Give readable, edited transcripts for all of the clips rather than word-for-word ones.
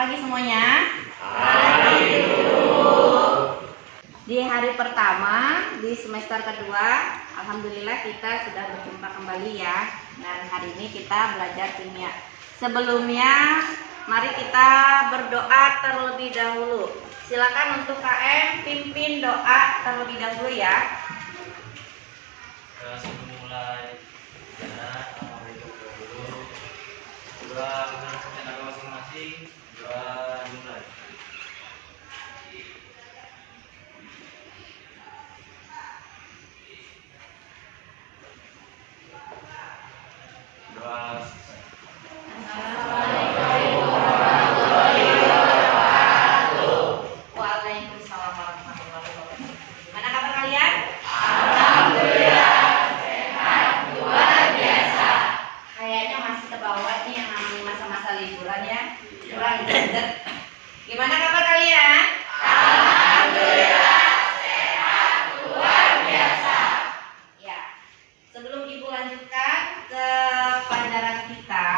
pagi semuanya. Di hari pertama di semester kedua, alhamdulillah kita sudah berjumpa kembali ya. Dan hari ini kita belajar kimia. Sebelumnya, mari kita berdoa terlebih dahulu. Silakan untuk KM pimpin doa terlebih dahulu ya. Sebelum mulai belajar, dulu doa benar tenaga masing-masing, doa dimulai. Doa selesai. Waalaikumsalam warahmatullahi wabarakatuh. Gimana kabar kalian? Kayaknya masih kebawa nih yang namanya masa-masa liburan ya. Kurang greget. Gimana kabar kalian? Alhamdulillah sehat luar biasa. Ya. Sebelum Ibu lanjutkan ke pelajaran kita,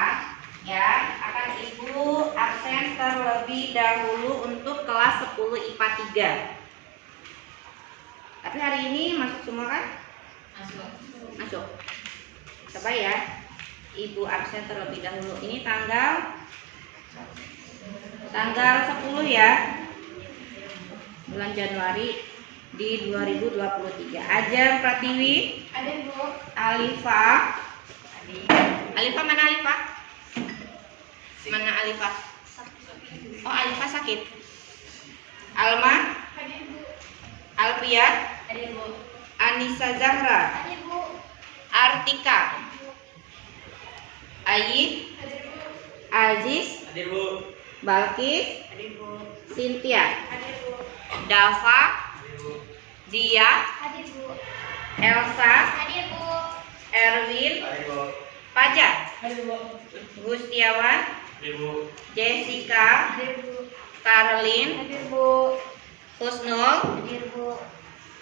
ya, akan Ibu absen terlebih dahulu untuk kelas 10 IPA 3. Tapi hari ini masuk semua kan? Masuk. Coba ya. Ibu absen terlebih dahulu. Ini tanggal 10 ya. Bulan Januari di 2023. Ajeng Pratiwi. Ada Bu. Alifah. Alifah mana Alifah? Mana Alifah? Oh, Alifah sakit. Alma. Ada Bu. Alfiat. Ada Bu. Anissa Zahra. Ada Bu. Artika. Ayi. Ada Bu. Aziz. Hadir Bu. Balkis. Ada Bu. Cynthia. Ada Bu. Dava. Hadir Bu. Dia. Ada Bu. Elsa. Ada Bu. Erwin. Hadir Bu. Fajar. Ada Bu. Gustiawan. Hadir Bu. Jessica. Ada Bu. Karlin. Ada Bu. Husnul. Ada Bu.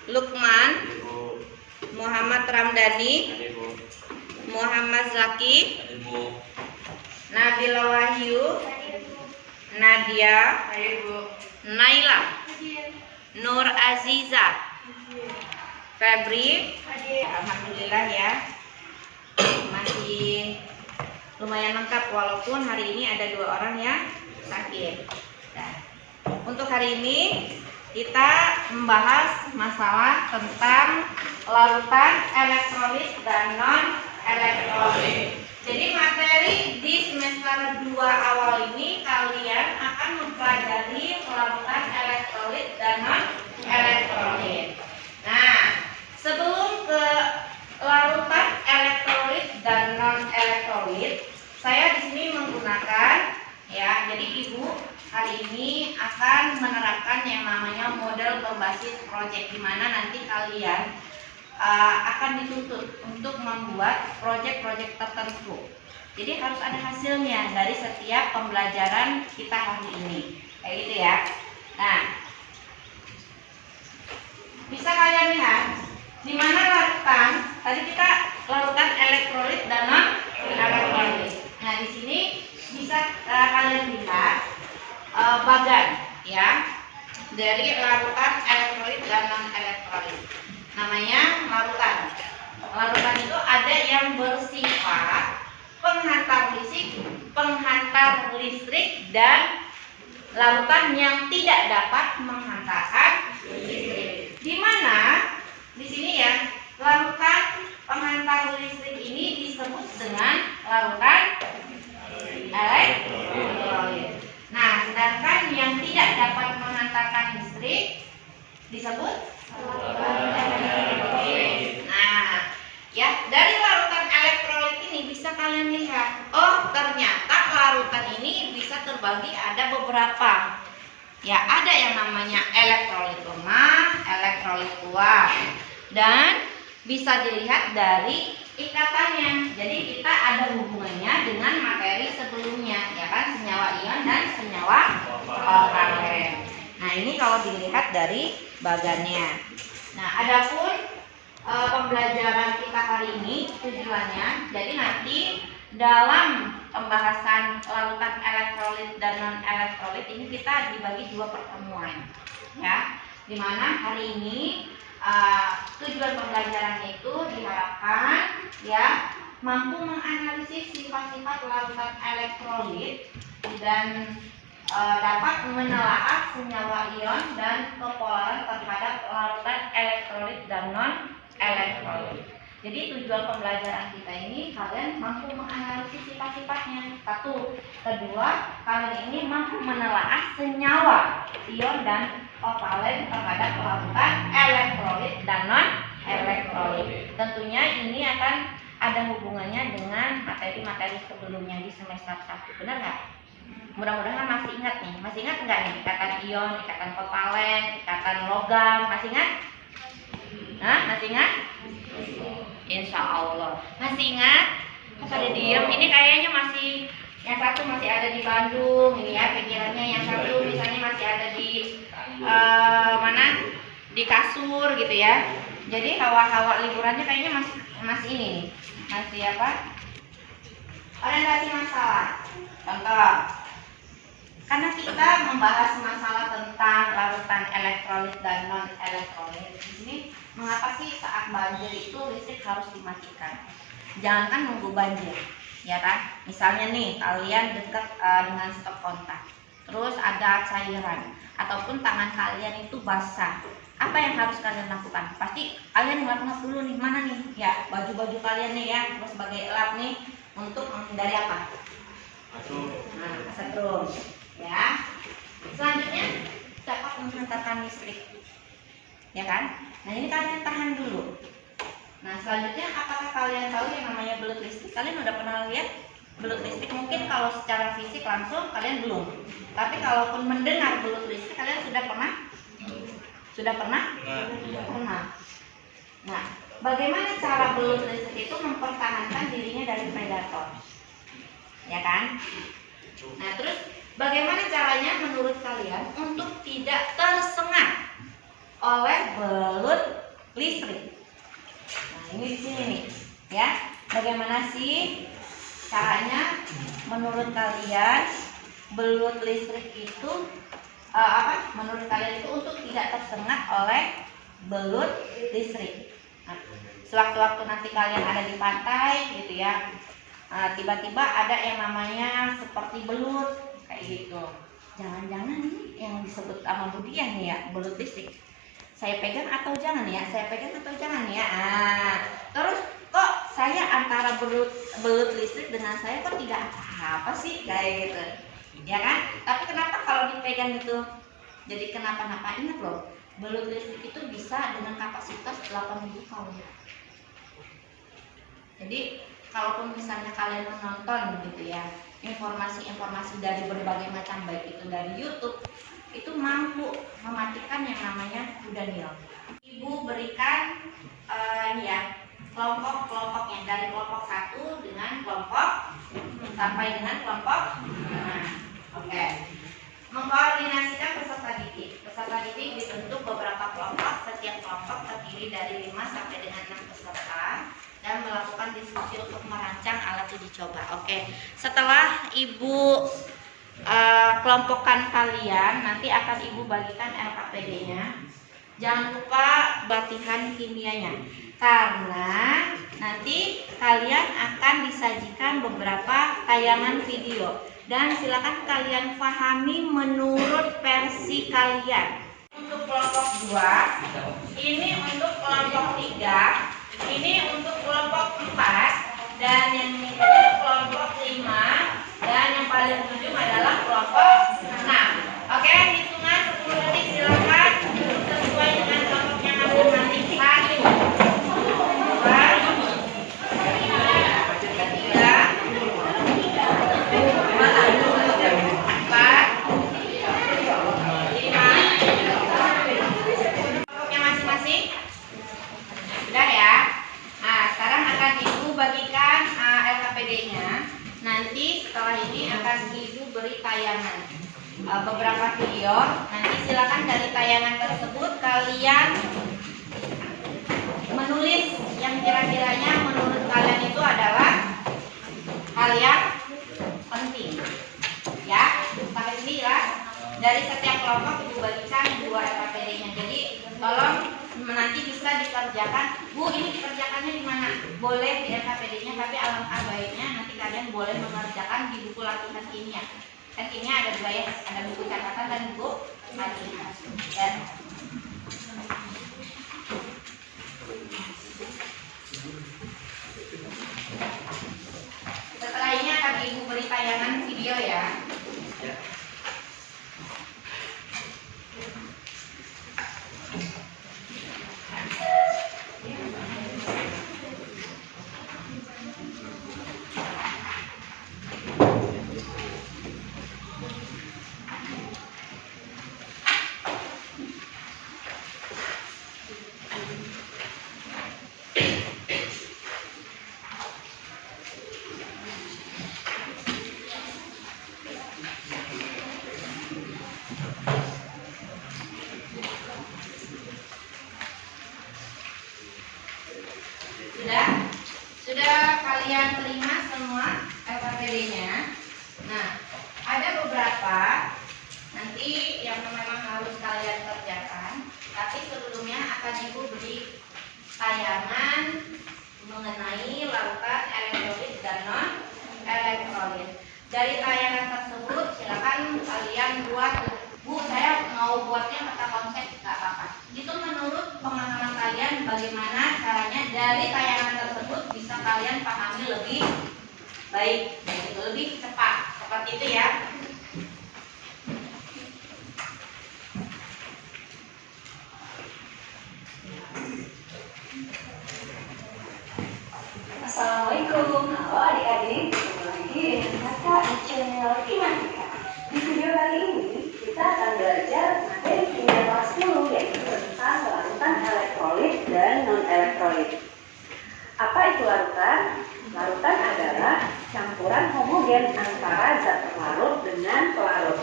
Lukman. Hadir Bu. Muhammad Ramdhani. Hadir Bu. Muhammad Zaki. Hadir Bu. Nabila Wahyu. Ada Bu. Nadia. Ada Bu. Naila. Ada. Nur Aziza. Febri. Ada. Alhamdulillah ya, masih lumayan lengkap walaupun hari ini ada 2 orang yang sakit. Nah, untuk hari ini kita membahas masalah tentang larutan elektrolit dan non elektrolit. Jadi materi di semester 2 awal ini kalian akan mempelajari larutan elektrolit dan non elektrolit. Nah, sebelum ke larutan elektrolit dan non elektrolit, saya di sini menggunakan ya. Jadi Ibu hari ini akan menerapkan yang namanya model berbasis proyek, di mana nanti kalian akan dituntut untuk membuat proyek-proyek tertentu. Jadi harus ada hasilnya dari setiap pembelajaran kita hari ini. Kayak gitu ya. Nah, bisa kalian lihat di mana larutan, tadi kita larutan elektrolit dan non elektrolit. Nah, di sini bisa kalian lihat bagan ya dari larutan elektrolit dan non elektrolit. Namanya larutan. Larutan itu ada yang bersifat penghantar listrik dan larutan yang tidak dapat menghantarkan listrik. Di mana di sini ya, larutan penghantar listrik ini disebut dengan larutan elektrolit. Nah, sedangkan yang tidak dapat menghantarkan listrik disebut larutan elektrolit. Nah, ya, dari larutan elektrolit ini bisa kalian lihat, oh ternyata larutan ini bisa terbagi ada beberapa. Ya, ada yang namanya elektrolit lemah, elektrolit kuat, dan bisa dilihat dari ikatannya. Jadi kita ada hubungannya dengan materi sebelumnya, ya kan, senyawa ion dan senyawa organolen. Nah, ini kalau dilihat dari bagannya. Nah, adapun pembelajaran kita kali ini tujuannya, jadi nanti dalam pembahasan larutan elektrolit dan non elektrolit ini kita dibagi 2 pertemuan, ya. Dimana hari ini tujuan pembelajarannya itu diharapkan ya mampu menganalisis sifat-sifat larutan elektrolit dan dapat menelaah senyawa ion dan kepolaran terhadap larutan elektrolit dan non elektrolit. Jadi tujuan pembelajaran kita ini kalian mampu menganalisis sifat-sifatnya. 1. Kedua, kalian ini mampu menelaah senyawa ion dan kovalen terhadap larutan elektrolit dan non elektrolit. Tentunya ini akan ada hubungannya dengan materi-materi sebelumnya di semester 1. Benar nggak? Mudah-mudahan masih ingat nih. Masih ingat nggak nih ikatan ion, ikatan kovalen, ikatan logam? Masih ingat? Hah? Masih ingat? Insya Allah masih ingat. Pada diem. Ini kayaknya masih yang satu masih ada di Bandung ini ya pikirannya, yang satu misalnya masih ada di mana, di kasur gitu ya. Jadi hawa-hawa liburannya kayaknya masih ini nih, masih apa, orientasi masalah. Contoh, karena kita membahas masalah tentang larutan elektrolit dan non elektrolit, di sini mengapa sih saat banjir itu listrik harus dimatikan? Jangankan nunggu banjir, ya kan? Misalnya nih kalian dekat dengan stop kontak, terus ada cairan ataupun tangan kalian itu basah, apa yang harus kalian lakukan? Pasti kalian ngelap-ngelap dulu nih, mana nih ya baju-baju kalian nih ya, terus sebagai lap nih untuk menghindari apa? Setrum. Ya. Selanjutnya dapat menghantarkan listrik, ya kan? Nah ini kalian tahan dulu. Nah selanjutnya, apakah kalian tahu yang namanya belut listrik? Kalian udah pernah lihat belut listrik? Mungkin kalau secara fisik langsung kalian belum, tapi kalaupun mendengar belut listrik kalian sudah pernah? Sudah pernah? Pernah. Nah, bagaimana cara belut listrik itu mempertahankan dirinya dari predator? Ya kan? Nah terus bagaimana caranya menurut kalian untuk tidak tersengat oleh belut listrik? Nah ini di sini nih, ya. Bagaimana sih caranya menurut kalian belut listrik itu menurut kalian itu untuk tidak tersengat oleh belut listrik? Nah, sewaktu-waktu nanti kalian ada di pantai gitu ya, tiba-tiba ada yang namanya seperti belut kayak gitu. Jangan-jangan ini yang disebut sama Budian nih ya, belut listrik. Saya pegang atau jangan ya? Saya pegang atau jangan ya? Terus kok saya antara belut listrik dengan saya kok tidak apa-apa sih kayak gitu, ya kan? Tapi kenapa kalau dipegang itu jadi kenapa-napa? Ingat loh, belut listrik itu bisa dengan kapasitas 8.000 kalori. Jadi kalaupun misalnya kalian menonton gitu ya, informasi-informasi dari berbagai macam, baik itu dari YouTube, itu mampu mematikan yang namanya Budanil. Ibu berikan ya kelompok-kelompoknya dari kelompok 1 dengan kelompok sampai dengan kelompok 5. Oke. Mengkoordinasikan peserta didik. Peserta didik dibentuk beberapa kelompok, setiap kelompok terdiri dari 5 sampai dengan 6 peserta dan melakukan diskusi untuk merancang alat uji coba. Oke. Setelah Ibu kelompokkan kalian, nanti akan Ibu bagikan LKPD-nya. Jangan lupa latihan kimianya, karena nanti kalian akan disajikan beberapa tayangan video dan silakan kalian pahami menurut versi kalian. Untuk kelompok 2, ini untuk kelompok 3, ini untuk kelompok 4, dan yang ini untuk kelompok 5, dan yang paling ujung adalah kelompok 6. Oke, hitungan 10 detik silakan sesuai dengan kelompoknya masing-masing. 1, 2, 3, 4, 5. Kelompoknya masing-masing. Sudah ya. Nah, sekarang akan Ibu bagikan LKPD-nya. Nanti setelah ini akan Ibu beri tayangan beberapa video. Nanti silakan dari tayangan tersebut kalian menulis yang kira-kiranya menurut kalian itu adalah hal nanti bisa dikerjakan. Bu, ini dikerjakannya di mana? Boleh di LKPD-nya, tapi alangkah baiknya nanti kalian boleh mengerjakan di buku latihan kimia. Kan kimia ada 2 ya, ada buku catatan dan buku latihan. Dan setelah ini akan Ibu beri tayangan video ya. Ya. Sudah kalian terima semua LKPD-nya. Nah, ada beberapa nanti yang memang harus kalian kerjakan, tapi sebelumnya akan Ibu beri tayangan mengenai larutan elektrolit dan non elektrolit. Dari tayangan tersebut silakan kalian buat. Bu, saya mau buatnya peta konsep, nggak apa-apa. Itu menurut pemahaman kalian bagaimana caranya dari tayangan tersebut bisa kalian pahami lebih baik, yaitu lebih cepat. Seperti itu ya. Assalamualaikum, halo adik-adik, ketemu lagi dengan kakak di channel Kimatika. Di video kali ini kita akan belajar materi kimia kelas 10 yaitu tentang larutan elektrolit dan non-elektrolit. Apa itu larutan? Larutan adalah campuran homogen antara zat terlarut dengan pelarut.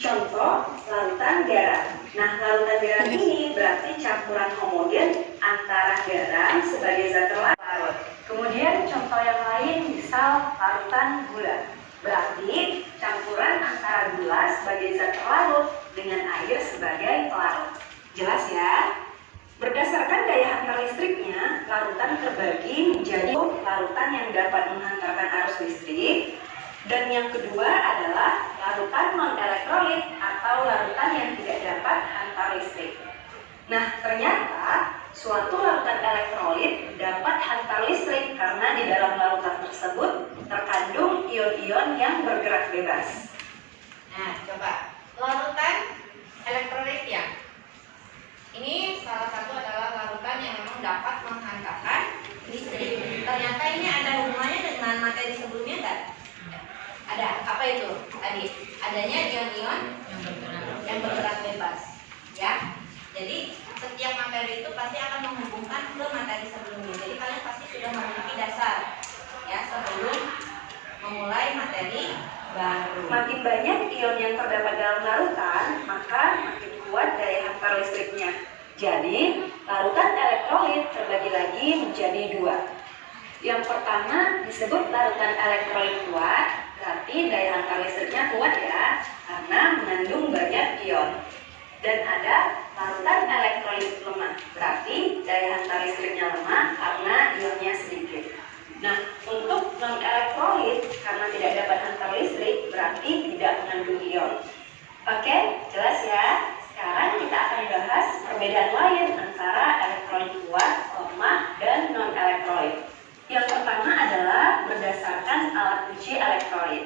Contoh, larutan garam. Nah, larutan garam ini berarti campuran homogen antara garam sebagai zat terlarut. Kemudian contoh yang lain misal larutan gula. Berarti campuran antara gula sebagai zat terlarut dengan air sebagai pelarut. Jelas ya? Berdasarkan daya hantar listriknya, larutan terbagi menjadi larutan yang dapat menghantarkan arus listrik, dan yang kedua adalah larutan non-elektrolit atau larutan yang tidak dapat hantar listrik. Nah, ternyata suatu larutan elektrolit dapat hantar listrik karena di dalam larutan tersebut terkandung ion-ion yang bergerak bebas. Nah, coba larutan elektrolit ya. Ini salah satu adalah larutan yang memang dapat menghantarkan listrik. Ternyata ini ada hubungannya dengan materi sebelumnya enggak? Ada. Apa itu? Tadi adanya ion-ion yang bergerak bebas. Ya. Jadi setiap materi itu pasti akan menghubungkan ke materi sebelumnya. Jadi kalian pasti sudah memiliki dasar ya sebelum memulai materi baru. Makin banyak ion yang terdapat dalam larutan, maka makin kuat daya hantar listriknya. Jadi, larutan elektrolit terbagi lagi menjadi 2. Yang pertama disebut larutan elektrolit kuat, berarti daya hantar listriknya kuat ya, karena mengandung banyak ion. Dan ada larutan elektrolit lemah, berarti daya hantar listriknya lemah karena ionnya sedikit. Nah, untuk non-elektrolit karena tidak dapat hantar listrik berarti tidak mengandung ion. Oke, jelas ya? Sekarang kita akan bahas perbedaan lain antara elektrolit kuat, lemah, dan non-elektrolit. Yang pertama adalah berdasarkan alat uji elektrolit.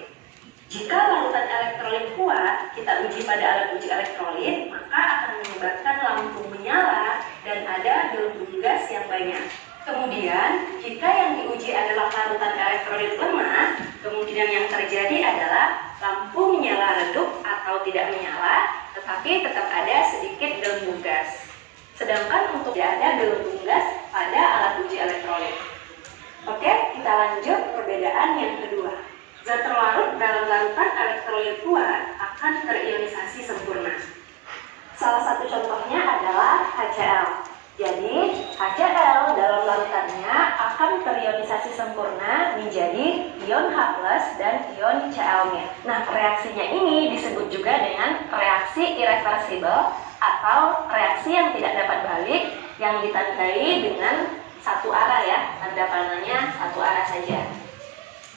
Jika larutan elektrolit kuat kita uji pada alat uji elektrolit, maka akan menyebabkan lampu menyala dan ada gelembung gas yang banyak. Kemudian, jika yang diuji adalah larutan elektrolit lemah, kemungkinan yang terjadi adalah lampu menyala redup atau tidak menyala, tetapi tetap ada sedikit gelembung gas. Sedangkan untuk tidak ada gelembung gas pada alat uji elektrolit. Oke, kita lanjut perbedaan yang kedua. Zat terlarut dalam larutan elektrolit kuat akan terionisasi sempurna. Salah satu contohnya adalah HCl. Jadi, HCl dalam larutannya akan terionisasi sempurna menjadi ion H+ dan ion Cl-nya. Nah, reaksinya ini disebut juga dengan reaksi irreversibel atau reaksi yang tidak dapat balik yang ditandai dengan satu arah ya, tanda panahnya satu arah saja.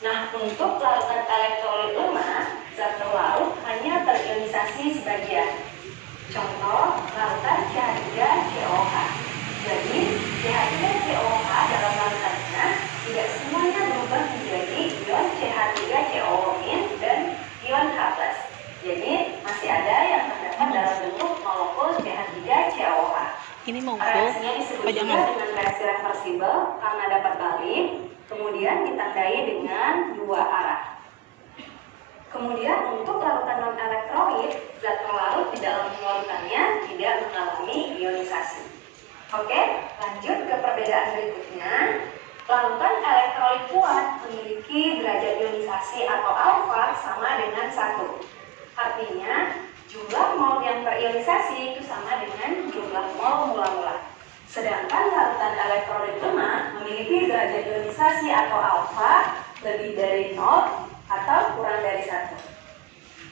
Nah, untuk larutan elektrolit lemah, zat terlarut hanya terionisasi sebagian. Contoh, larutan CH3COH. Jadi, CH3COH dalam larutannya tidak semuanya berubah menjadi ion CH3COO- dan ion H+. Jadi, masih ada yang terdapat dalam bentuk molekul CH3COH. Ini mau Reaksinya disebut juga dengan reaksi reversibel karena dapat balik, kemudian ditandai dengan dua arah. Kemudian untuk larutan non-elektrolit, zat terlarut di dalam larutannya tidak mengalami ionisasi. Oke, lanjut ke perbedaan berikutnya. Larutan elektrolit kuat memiliki derajat ionisasi atau alfa sama dengan 1. Artinya, jumlah mol yang terionisasi itu sama dengan jumlah mol mula-mula. Sedangkan larutan elektrolit lemah memiliki derajat ionisasi atau alfa lebih dari 0 atau kurang dari 1.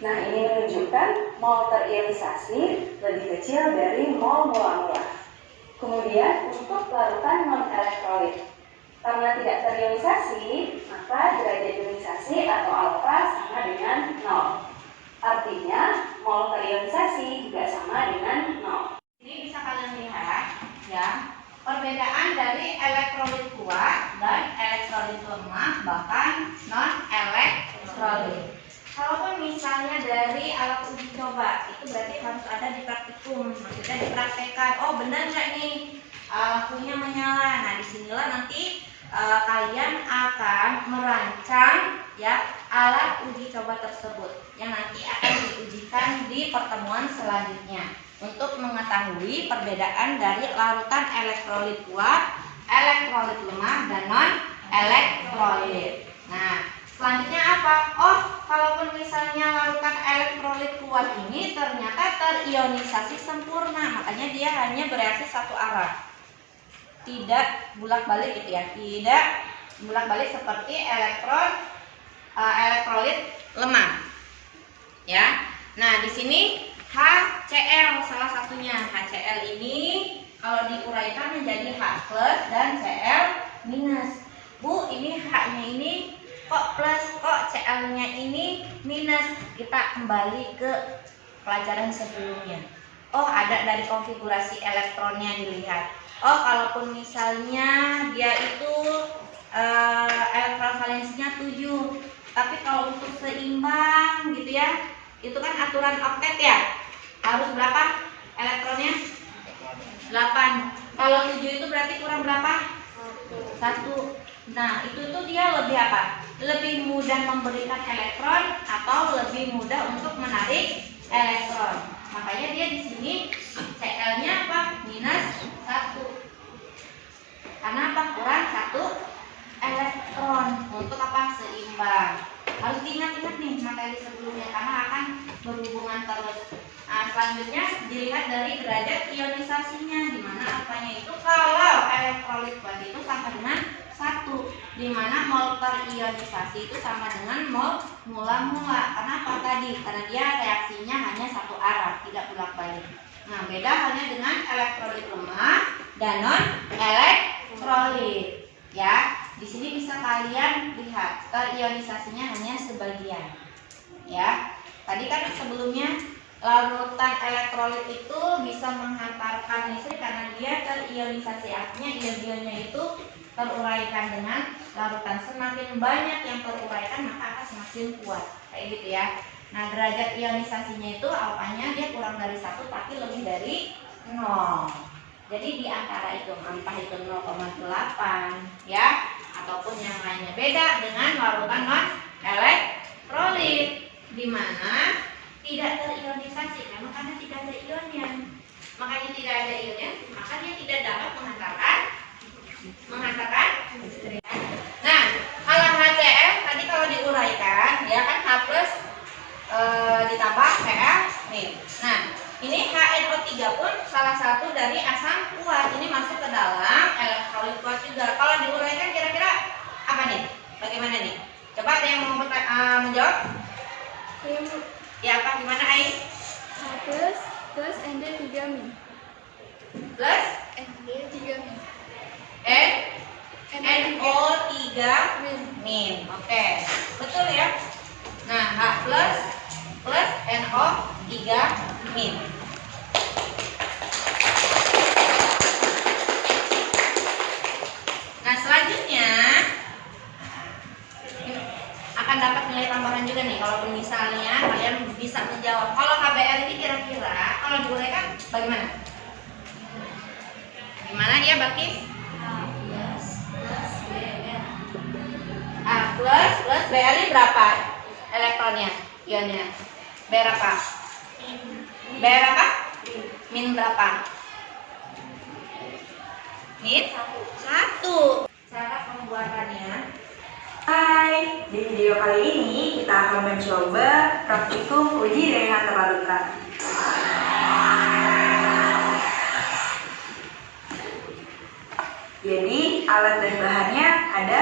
Nah, ini menunjukkan mol terionisasi lebih kecil dari mol mula-mula. Kemudian untuk larutan non-elektrolit, karena tidak terionisasi, maka derajat ionisasi atau alfa sama dengan 0. Artinya, mol terionisasi juga sama dengan 0. Ini bisa kalian lihat ya, perbedaan dari elektrolit kuat dan elektrolit lemah bahkan non-elektrolit. Kalaupun misalnya dari alat uji coba, itu berarti harus ada di praktikum, maksudnya dipraktekkan. Oh, benar nggak nih lampunya menyala? Nah, disinilah nanti kalian akan merancang ya alat uji coba tersebut yang nanti akan diujikan di pertemuan selanjutnya untuk mengetahui perbedaan dari larutan elektrolit kuat, elektrolit lemah, dan non-elektrolit. Nah, selanjutnya apa? Oh, kalaupun misalnya larutan elektrolit kuat ini ternyata terionisasi sempurna, makanya dia hanya bereaksi satu arah, tidak bulak-balik gitu ya, tidak bulak-balik seperti elektrolit lemah. Ya, nah di sini HCl salah satunya. HCl ini kalau diuraikan menjadi H+ dan Cl-. Bu, ini H-nya ini kok plus, kok Cl-nya ini minus? Kita kembali ke pelajaran sebelumnya. Oh, ada dari konfigurasi elektronnya dilihat. Oh, kalaupun misalnya dia itu elektron valensinya 7, tapi kalau untuk seimbang gitu ya, itu kan aturan oktet ya, harus berapa elektronnya? 8. Kalau 7 itu berarti kurang berapa? 1. Nah, itu tuh dia lebih apa? Lebih mudah memberikan elektron atau lebih mudah untuk menarik elektron. Makanya dia di sini Cl-nya apa? Minus 1. Karena apa? Kurang 1 elektron. Untuk apa? Seimbang. Harus diingat-ingat nih materi sebelumnya karena akan berhubungan terus. Nah, selanjutnya dilihat dari derajat ionisasinya, di mana alfanya itu kalau elektrolit kuat itu sama dengan 1, di mana mol terionisasi itu sama dengan mol mula-mula. Kenapa tadi? Karena dia reaksinya hanya satu arah, tidak bolak-balik. Nah, beda halnya dengan elektrolit lemah dan non-elektrolit. Ya, di sini bisa kalian lihat terionisasinya hanya sebagian. Ya, tadi kan sebelumnya larutan elektrolit itu bisa menghantarkan listrik karena dia terionisasi, artinya ion-ionnya itu teruraikan dengan larutan. Semakin banyak yang teruraikan maka akan semakin kuat, kayak gitu ya. Nah, derajat ionisasinya itu alfanya dia kurang dari 1 tapi lebih dari 0. Jadi di antara itu entah itu 0,8 ya ataupun yang lainnya. Beda dengan larutan non elektrolit di mana tidak terionisasi karena tidak ada ionnya. Makanya tidak ada ionnya, maka dia tidak dapat menghantarkan listrik. Nah, kalau HCl tadi kalau diuraikan dia kan H+ ditambah Cl nih. Nah, ini HNO3 pun salah satu dari asam kuat. Ini masuk ke dalam elektrolit kuat juga. Kalau diuraikan kira-kira apa nih? Bagaimana nih? Coba ada yang mau menjawab? Ya, apa gimana, Ai? Plus N dan 3 min. Plus NO3 min. Oke, betul ya. Nah, H plus NO3 min. Nah, selanjutnya akan dapat nilai tambahan juga nih kalau misalnya kalian bisa menjawab. Kalau KBR ini kira-kira kalau diuraikan bagaimana? Gimana ya, Bakis? A plus BR ini berapa elektronnya? Ionnya. Berapa? Berapa? Min berapa? Min 1. Cara pembuatannya. Hai, di video kali ini kita akan mencoba praktikum uji daya terlalukan. Jadi alat dan bahannya ada.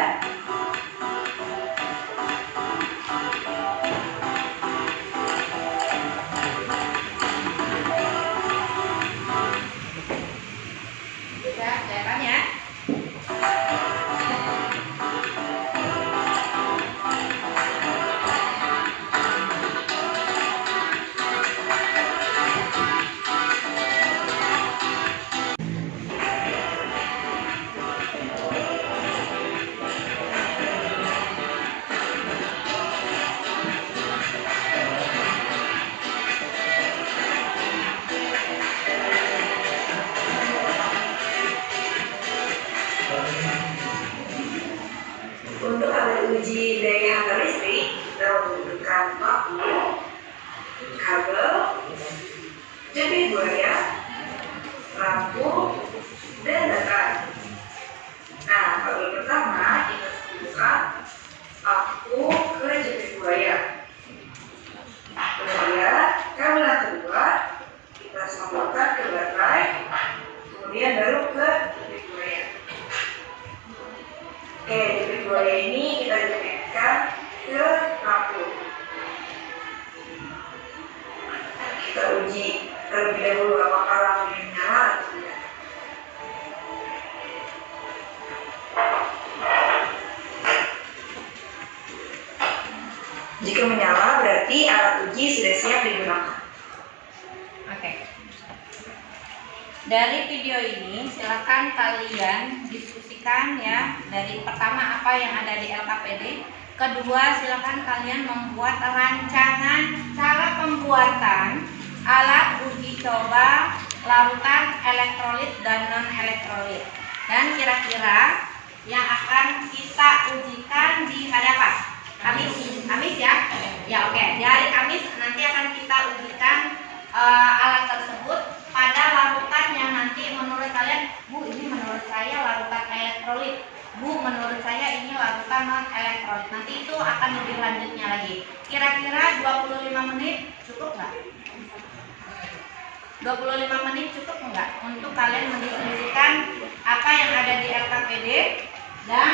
Sudah, kelihatan ya? Untuk alat uji daya hantar listrik, kita membutuhkan lampu, kabel, jari buaya, lampu, dan baterai. Nah, kabel pertama kita sambungkan lampu ke jari buaya. Kemudian kabel yang kedua kita sambungkan ke baterai, kemudian baru ke jari buaya. Oke, jari buaya ini kita konekkan ke lampu. Kita uji terlebih dahulu apakah lampunya menyala atau tidak. Jika menyala berarti alat uji sudah siap digunakan. Oke. Dari video ini silakan kalian diskusikan ya. Dari pertama apa yang ada di LKPD, kedua silakan kalian membuat rancangan cara pembuatan alat uji coba larutan elektrolit dan non elektrolit. Dan kira-kira yang akan kita ujikan di hari apa? Kamis ya? Ya oke. Di hari Kamis nanti akan kita ujikan alat tersebut pada larutan yang nanti menurut kalian, Bu, ini menurut saya larutan elektrolit, Bu, menurut saya ini larutan non elektrolit. Nanti itu akan lebih lanjutnya lagi. Kira-kira 25 menit cukup nggak? 25 menit cukup nggak untuk kalian mendiskusikan apa yang ada di LKPD dan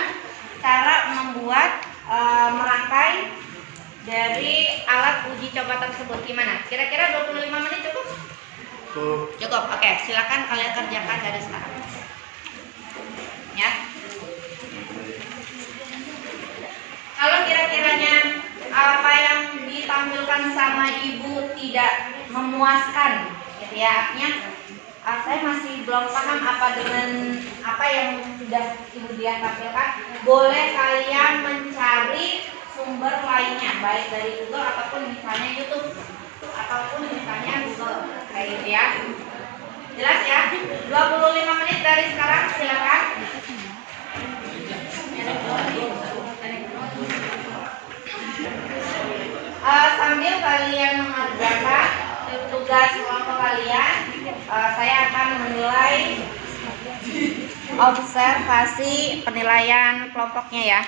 cara membuat merangkai dari alat uji coba tersebut gimana? Kira-kira 25 menit cukup? Cukup. Oke, silakan kalian kerjakan dari sekarang. Ya. Kalau kira-kiranya apa yang ditampilkan sama Ibu tidak memuaskan, gitu ya, artinya saya masih belum paham apa dengan apa yang sudah Ibu Dian tampilkan, boleh kalian mencari sumber lainnya, baik dari Google ataupun misalnya YouTube ataupun misalnya Google, kayak gitu ya. Jelas ya? 25 menit dari sekarang, silakan. Sambil kalian mengerjakan tugas kelompok kalian, saya akan menilai observasi penilaian kelompoknya ya.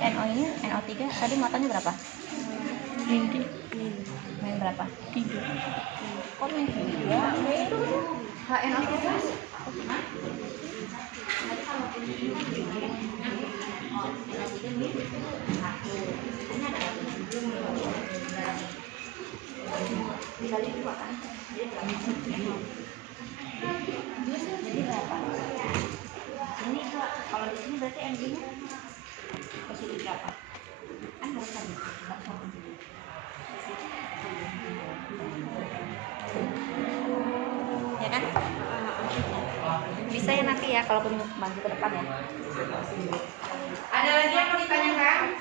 NO ini NO3 tadi muatannya berapa? Main berapa? 3. Oh, main 3. Itu HNO3. Dikali 2 kan? Jadi berapa? Ini kalau di sini berarti MG-nya positif berapa? Kan harus tadi. Ya kan? Bisa ya nanti ya kalaupun maju ke depan ya. Ada lagi yang mau ditanyakan?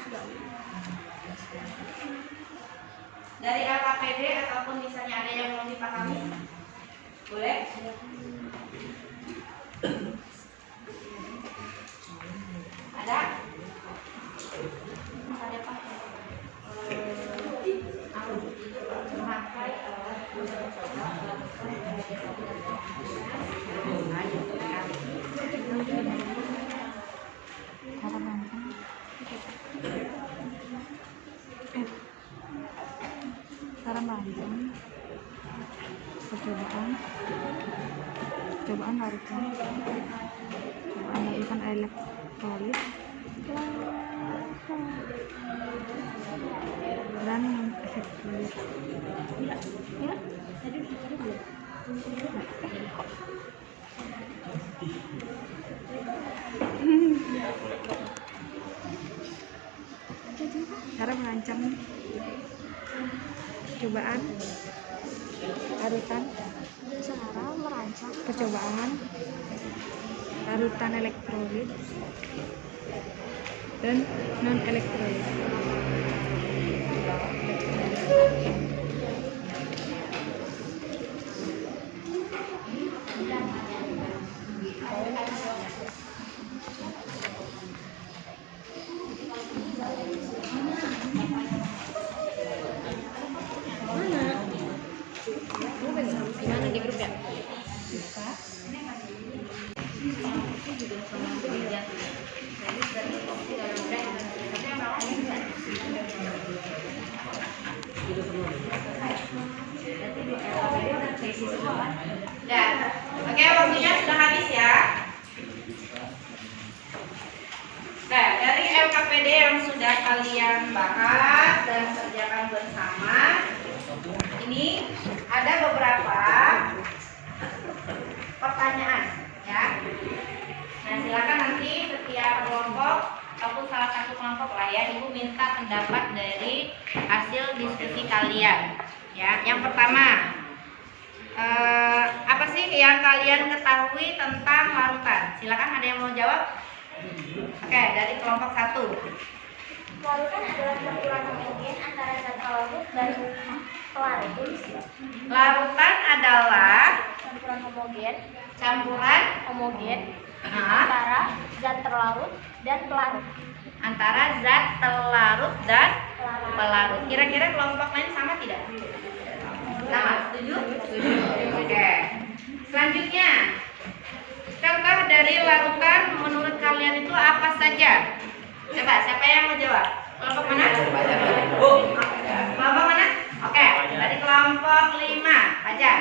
Dari LKPD ataupun misalnya ada yang mau dipahami? Boleh? Ada? Ada apa? Cara melakukan percobaan larutan elektrolit dan efektif. Ya, tadi belum. Cara merancang percobaan larutan percobaan larutan elektrolit dan non elektrolit. Gimana di grup ya? Ya, oke, waktunya sudah habis ya. Nah, dari LKPD yang sudah kalian bahas dan kerjakan bersama, ini ada beberapa pertanyaan ya. Nah, silakan nanti setiap kelompok ataupun salah satu kelompok lah ya, Ibu minta pendapat dari hasil diskusi kalian. Ya, yang pertama, apa sih yang kalian ketahui tentang larutan? Silakan, ada yang mau jawab? Oke, dari kelompok 1. Larutan adalah campuran homogen antara zat larut dan pelarut. Larutan adalah Campuran homogen Nah, antara zat terlarut dan pelarut. antara zat terlarut dan pelarut. Kira-kira kelompok lain sama tidak? Sama, setuju? Setuju. Oke. Selanjutnya, contoh dari larutan menurut kalian itu apa saja? Coba, siapa yang mau jawab? Kelompok mana? Kelompok mana? Oke, dari kelompok 5. Baca.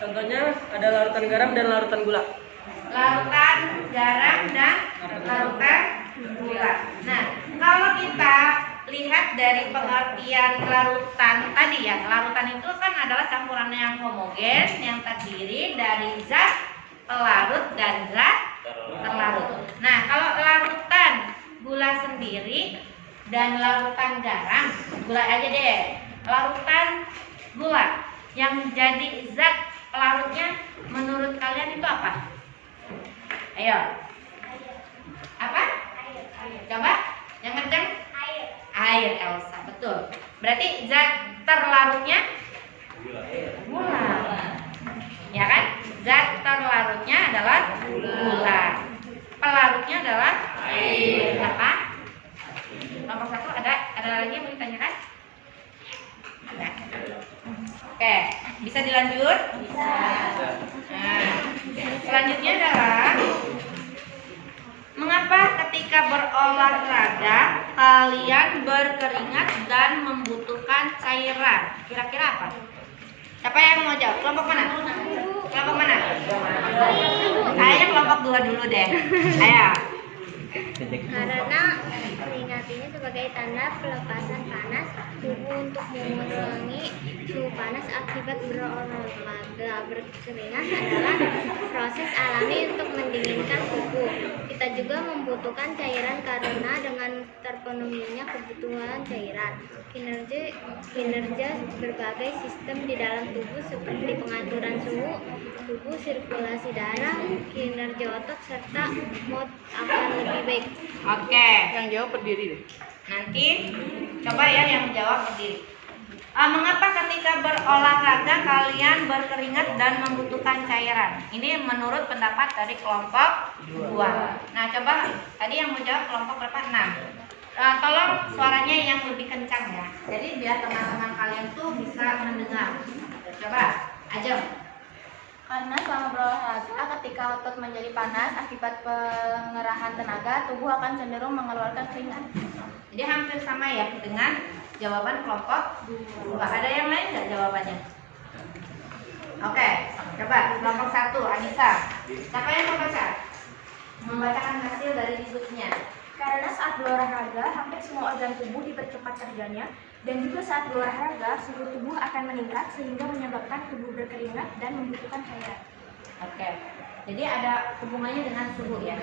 Contohnya ada larutan garam dan larutan gula. Larutan garam dan larutan gula. Nah, kalau kita lihat dari pengertian larutan tadi ya, larutan itu kan adalah campuran yang homogen yang terdiri dari zat pelarut dan zat terlarut. Nah, kalau larutan gula sendiri dan larutan garam, gula aja deh. Larutan gula yang jadi zat pelarutnya menurut kalian itu apa? Ayo. Apa? Coba, yang kencang. Air, Elsa, betul. Berarti zat terlarutnya gula. Ya kan? Zat terlarutnya adalah gula. Pelarutnya adalah air. Apa? Nomor 1 ada lagi yang mau ditanyakan? Ada. Oke, bisa dilanjut? Bisa. Nah, selanjutnya adalah mengapa ketika berolahraga kalian berkeringat dan membutuhkan cairan. Kira-kira apa? Siapa yang mau jawab? Kelompok mana? Kelompok mana? Kayaknya kelompok 2 dulu deh. Ayo. Karena keringat ini sebagai tanda pelepasan panas tubuh untuk mengurangi suhu panas akibat berolahraga. Berkeringat adalah proses alami untuk mendinginkan tubuh. Kita juga membutuhkan cairan karena dengan terpenuhinya kebutuhan cairan, kinerja berbagai sistem di dalam tubuh seperti pengaturan suhu tubuh, sirkulasi darah, kinerja otot serta mood akan lebih baik. Oke. Yang jawab berdiri deh. Nanti coba ya yang menjawab berdiri. Mengapa ketika berolahraga kalian berkeringat dan membutuhkan cairan? Ini menurut pendapat dari kelompok 2. Nah, coba tadi yang menjawab kelompok berapa? 6. Tolong suaranya yang lebih kencang ya. Jadi biar teman-teman kalian tuh bisa mendengar. Coba, aja. Karena selama berolahraga ketika otot menjadi panas akibat pengerahan tenaga, tubuh akan cenderung mengeluarkan keringat. Jadi hampir sama ya dengan jawaban kelompok 2. Ada yang lain nggak jawabannya? Oke, coba kelompok 1, Anissa. Siapa yang mau baca? Membacakan hasil dari diskusinya. Karena saat berolahraga, hampir semua organ tubuh dipercepat kerjanya, dan juga saat berolahraga, suhu tubuh akan meningkat sehingga menyebabkan tubuh berkeringat dan membutuhkan cairan. Oke, jadi ada hubungannya dengan suhu ya.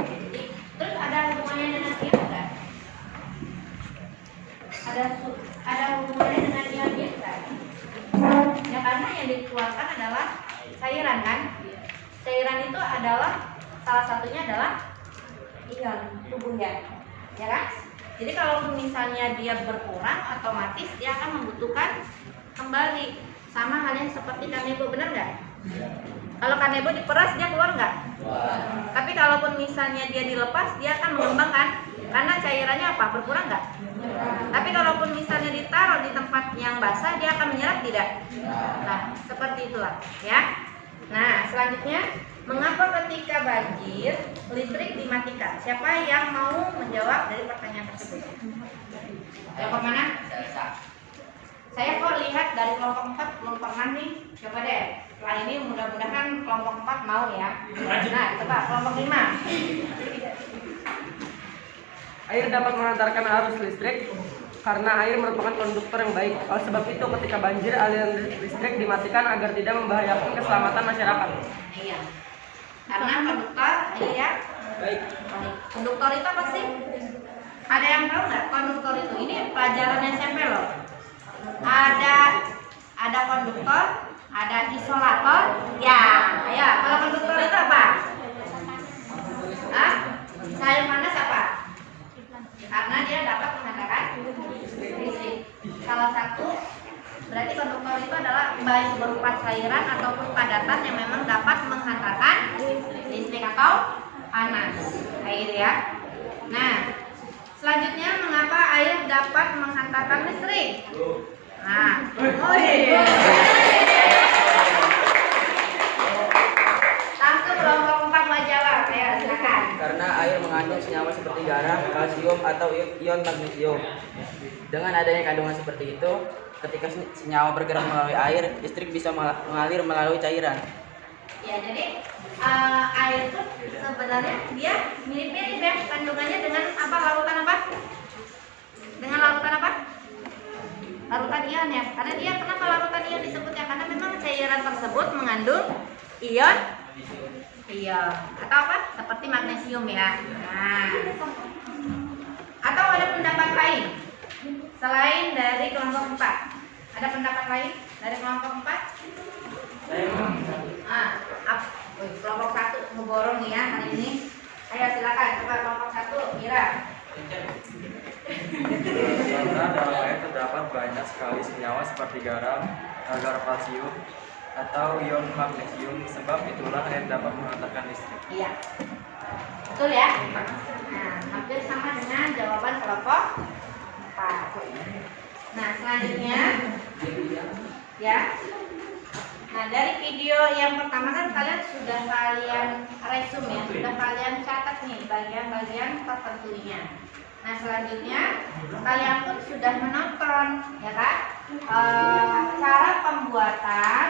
Jadi, terus ada hubungannya dengan ion enggak? Ada hubungannya dengan ion enggak? Ya karena yang dikeluarkan adalah cairan kan? Cairan itu adalah salah satunya adalah ion tubuh ya kan? Jadi kalau misalnya dia berkurang, otomatis dia akan membutuhkan kembali. Sama halnya seperti kanebo, benar nggak? Kalau kanebo diperas dia keluar nggak? Tapi kalaupun misalnya dia dilepas, dia akan mengembangkan. Karena cairannya apa? Berkurang nggak? Tapi kalaupun misalnya ditaruh di tempat yang basah, dia akan menyerap tidak? Nah, seperti itulah ya. Nah, selanjutnya, mengapa ketika banjir listrik dimatikan? Siapa yang mau menjawab dari pertanyaan tersebut? Kelompok mana? Saya kok lihat dari kelompok 4 belum pernah nih. Coba deh. Setelah ini mudah-mudahan kelompok 4 mau ya. Nah, coba kelompok 5. Air dapat mengantarkan arus listrik karena air merupakan konduktor yang baik. Oleh sebab itu, ketika banjir, aliran listrik dimatikan agar tidak membahayakan keselamatan masyarakat. Iya. Karena konduktor ya baik. Konduktor itu apa sih? Ada yang tahu nggak konduktor itu? Ini pelajaran SMP loh. Ada konduktor, ada isolator. Ya, ayo. Kalau konduktor itu apa? Sayur panas apa? Karena dia dapat menghantarkan listrik. Salah satu berarti konduktor itu adalah baik berupa cairan ataupun padatan yang memang dapat menghantarkan listrik atau panas air ya. Nah, selanjutnya mengapa air dapat menghantarkan listrik? Nah, langsung kelompok 4 majalah ya, silakan. Karena air mengandung senyawa seperti garam, kalsium, atau ion magnesium. Dengan adanya kandungan seperti itu, ketika senyawa bergerak melalui air, listrik bisa mengalir melalui cairan. Ya, jadi air itu sebenarnya dia mirip-mirip ya kandungannya dengan apa? Larutan apa? Dengan larutan apa? Larutan ion ya. Karena dia kenapa larutan ion disebutnya? Karena memang cairan tersebut mengandung ion atau apa? Seperti magnesium ya. Nah, atau ada pendapat lain selain dari kelompok 4? Ada pendapat lain dari kelompok 4? Kelompok 1 ngeborong ya hari ini. Ayo silakan, coba kelompok 1, Mira. Karena dalam air terdapat banyak sekali senyawa seperti garam, kalsium, atau ion magnesium. Sebab itulah air dapat menghantarkan listrik. Iya, betul ya. Nah, hampir sama dengan jawaban kelompok 4. Nah, selanjutnya ya. Nah, dari video yang pertama kan kalian sudah kalian resume ya, sudah kalian catat nih bagian-bagian tertentunya. Nah, selanjutnya kalian pun sudah menonton, ya kan? Cara pembuatan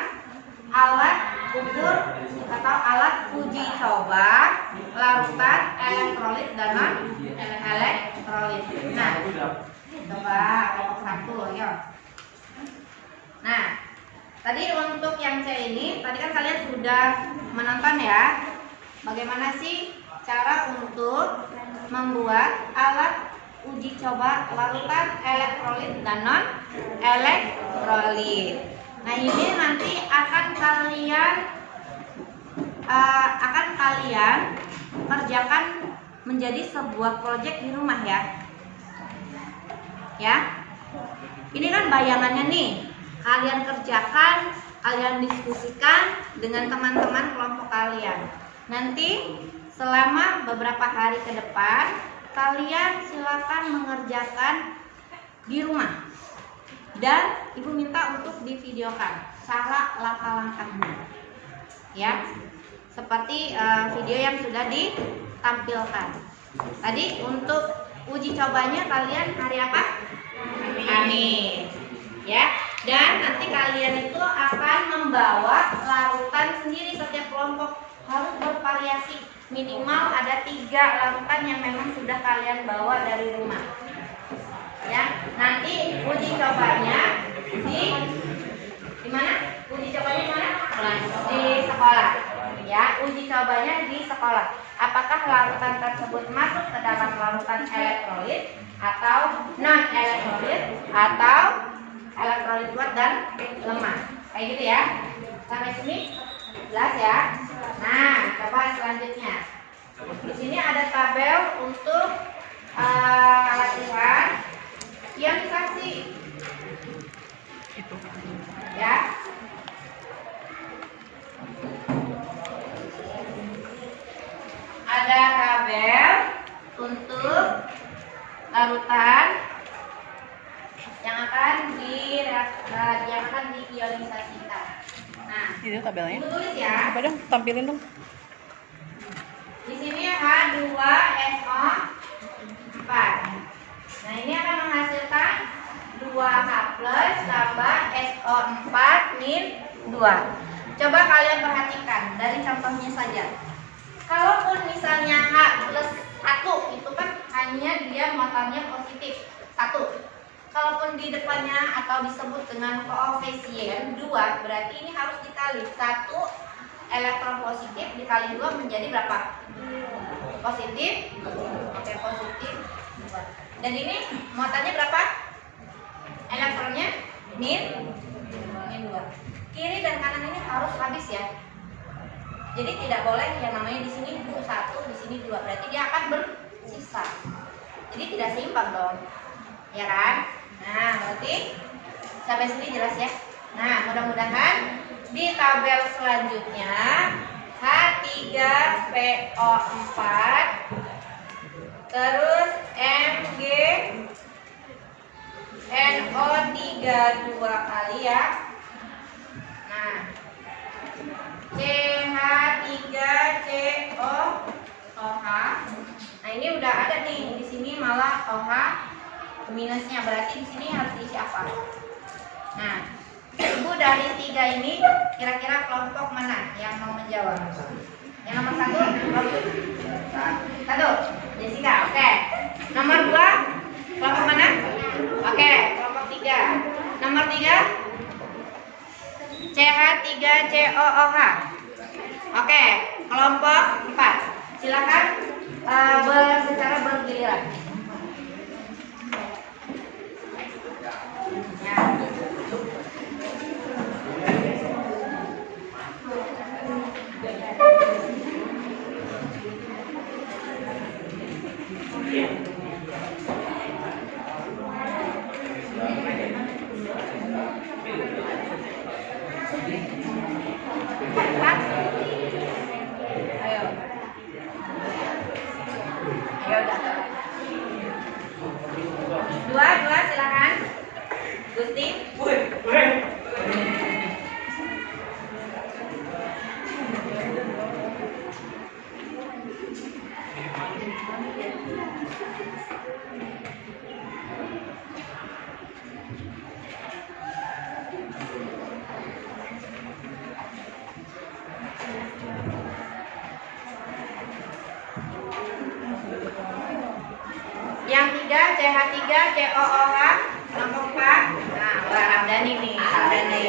alat ukur atau alat uji coba larutan elektrolit dan non elektrolit. Nah, coba kelompok 1, ayo. Nah, tadi untuk yang C ini, tadi kan kalian sudah menonton ya. Bagaimana sih cara untuk membuat alat uji coba larutan elektrolit dan non elektrolit. Nah, ini nanti akan kalian kerjakan menjadi sebuah proyek di rumah ya. Ya. Ini kan bayangannya nih. Kalian kerjakan, kalian diskusikan dengan teman-teman kelompok kalian. Nanti selama beberapa hari ke depan, kalian silakan mengerjakan di rumah. Dan ibu minta untuk divideokan cara langkah-langkahnya. Ya. Seperti video yang sudah ditampilkan. Tadi untuk uji cobanya kalian hari apa? Hari Kamis. Ya. Dan nanti kalian itu akan membawa larutan sendiri, setiap kelompok harus bervariasi. Minimal ada 3 larutan yang memang sudah kalian bawa dari rumah. Ya, nanti uji cobanya di mana? Uji cobanya di mana? Di sekolah. Ya, uji cobanya di sekolah. Apakah larutan tersebut masuk ke dalam larutan elektrolit atau non elektrolit atau elektrolit kuat dan lemah? Kayak gitu ya. Sampai sini jelas ya. Nah, coba selanjutnya. Di sini ada tabel untuk latihan ionisasi. Ya. Ada tabel untuk larutan yang akan diionisasikan. Nah, itu tabelnya. ibu tulis ya. Coba dong, tampilin dong. Di sini H2SO4. Nah, ini akan menghasilkan 2H plus tambah SO4 min 2. Coba kalian perhatikan dari contohnya saja. Kalaupun misalnya H plus 1 itu kan hanya dia muatannya positif 1. Kalaupun di depannya atau disebut dengan koefisien 2, berarti ini harus dikali 1 elektron positif dikali 2 menjadi berapa? Positif. Oke, positif 2. Dan ini muatannya berapa? Elektronnya min 2. Kiri dan kanan ini harus habis ya. Jadi tidak boleh yang namanya di sini 1, di sini 2. Berarti dia akan bersisa. Jadi tidak seimbang dong. Ya kan? Nah, berarti sampai sini jelas ya. Nah, mudah-mudahan di tabel selanjutnya H3PO4 terus MgNO3 kali ya. Nah, CH3COOH. Nah, ini udah ada nih di sini malah OH minusnya, berarti di sini harus diisi apa? Nah, ibu dari 3 ini kira-kira kelompok mana yang mau menjawab? Yang nomor 1, Jessica. Oke. Nomor 2, kelompok mana? Oke, kelompok 3. Nomor 3, CH3COOH. Oke, kelompok 4. Silakan secara bergiliran. Dua, silakan. Gusti. CH3, COOH, kelompok 4. Nah, Mbak Ramdhani nih, Ramdhani.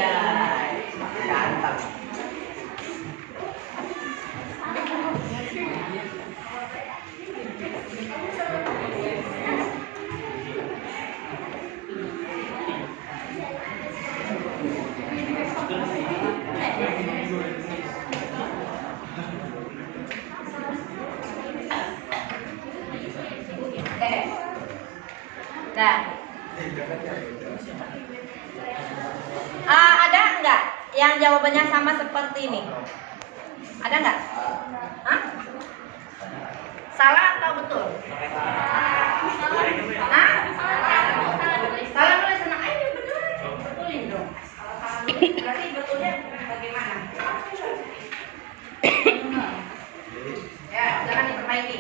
Nah, ada enggak yang jawabannya sama seperti ini? Ada enggak? Hah? Salah atau betul? Hah? Salah boleh senang aja betul. Betulin dong. Berarti betulnya bagaimana? Ya, silakan diperbaiki.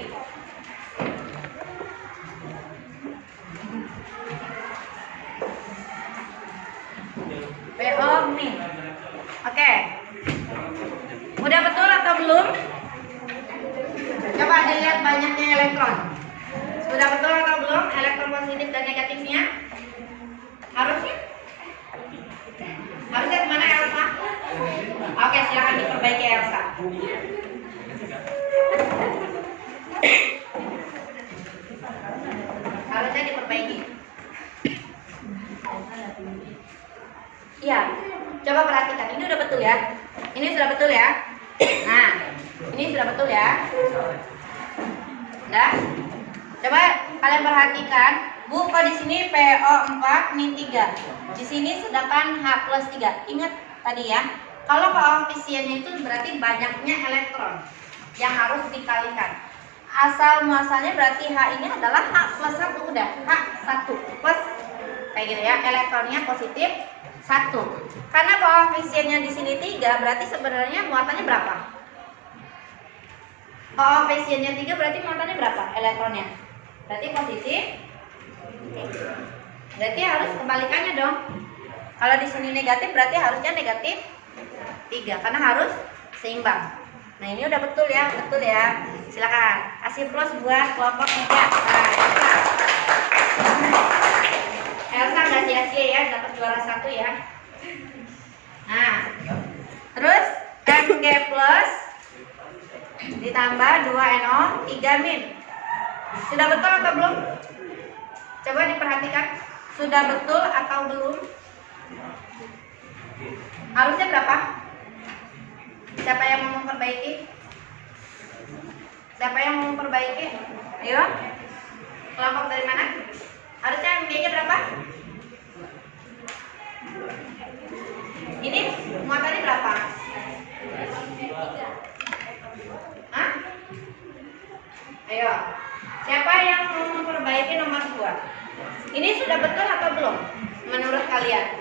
PO nih. Oke. Udah betul atau belum? Coba dilihat banyaknya elektron. Sudah betul atau belum elektron positif dan negatifnya? Harusnya? Harusnya kemana Elsa? Oke, silakan diperbaiki Elsa. Harusnya diperbaiki. Iya, coba perhatikan. Ini udah betul ya. Ini sudah betul ya. Nah, ini sudah betul ya. Udah. Coba kalian perhatikan. Bu, kok di sini PO4, Ni 3. Di sini sedangkan H+3. Ingat tadi ya. Kalau koefisiennya itu berarti banyaknya elektron yang harus dikalikan. Asal muasalnya berarti H ini adalah H+1 udah. H1 plus kayak gitu ya. Elektronnya positif 1. Karena koefisiennya di sini 3, berarti sebenarnya muatannya berapa? Koefisiennya 3 berarti muatannya berapa elektronnya? Berarti positif. Berarti harus kebalikannya dong. Kalau di sini negatif berarti harusnya negatif 3 karena harus seimbang. Nah, ini udah betul ya, betul ya. Silakan kasih plus buat kelompok 3. Elsa nggak sia-sia ya, dapat juara 1 ya. Nah, terus Mg plus ditambah 2NO 3 min. Sudah betul atau belum? Coba diperhatikan. Sudah betul atau belum? Harusnya berapa? Siapa yang mau memperbaiki? Siapa yang mau memperbaiki? Ayo. Kelompok dari mana? Harusnya MG-nya berapa? Ini muatannya berapa? Hah? Ayo. Siapa yang mau memperbaiki nomor 2? Ini sudah betul atau belum? Menurut kalian?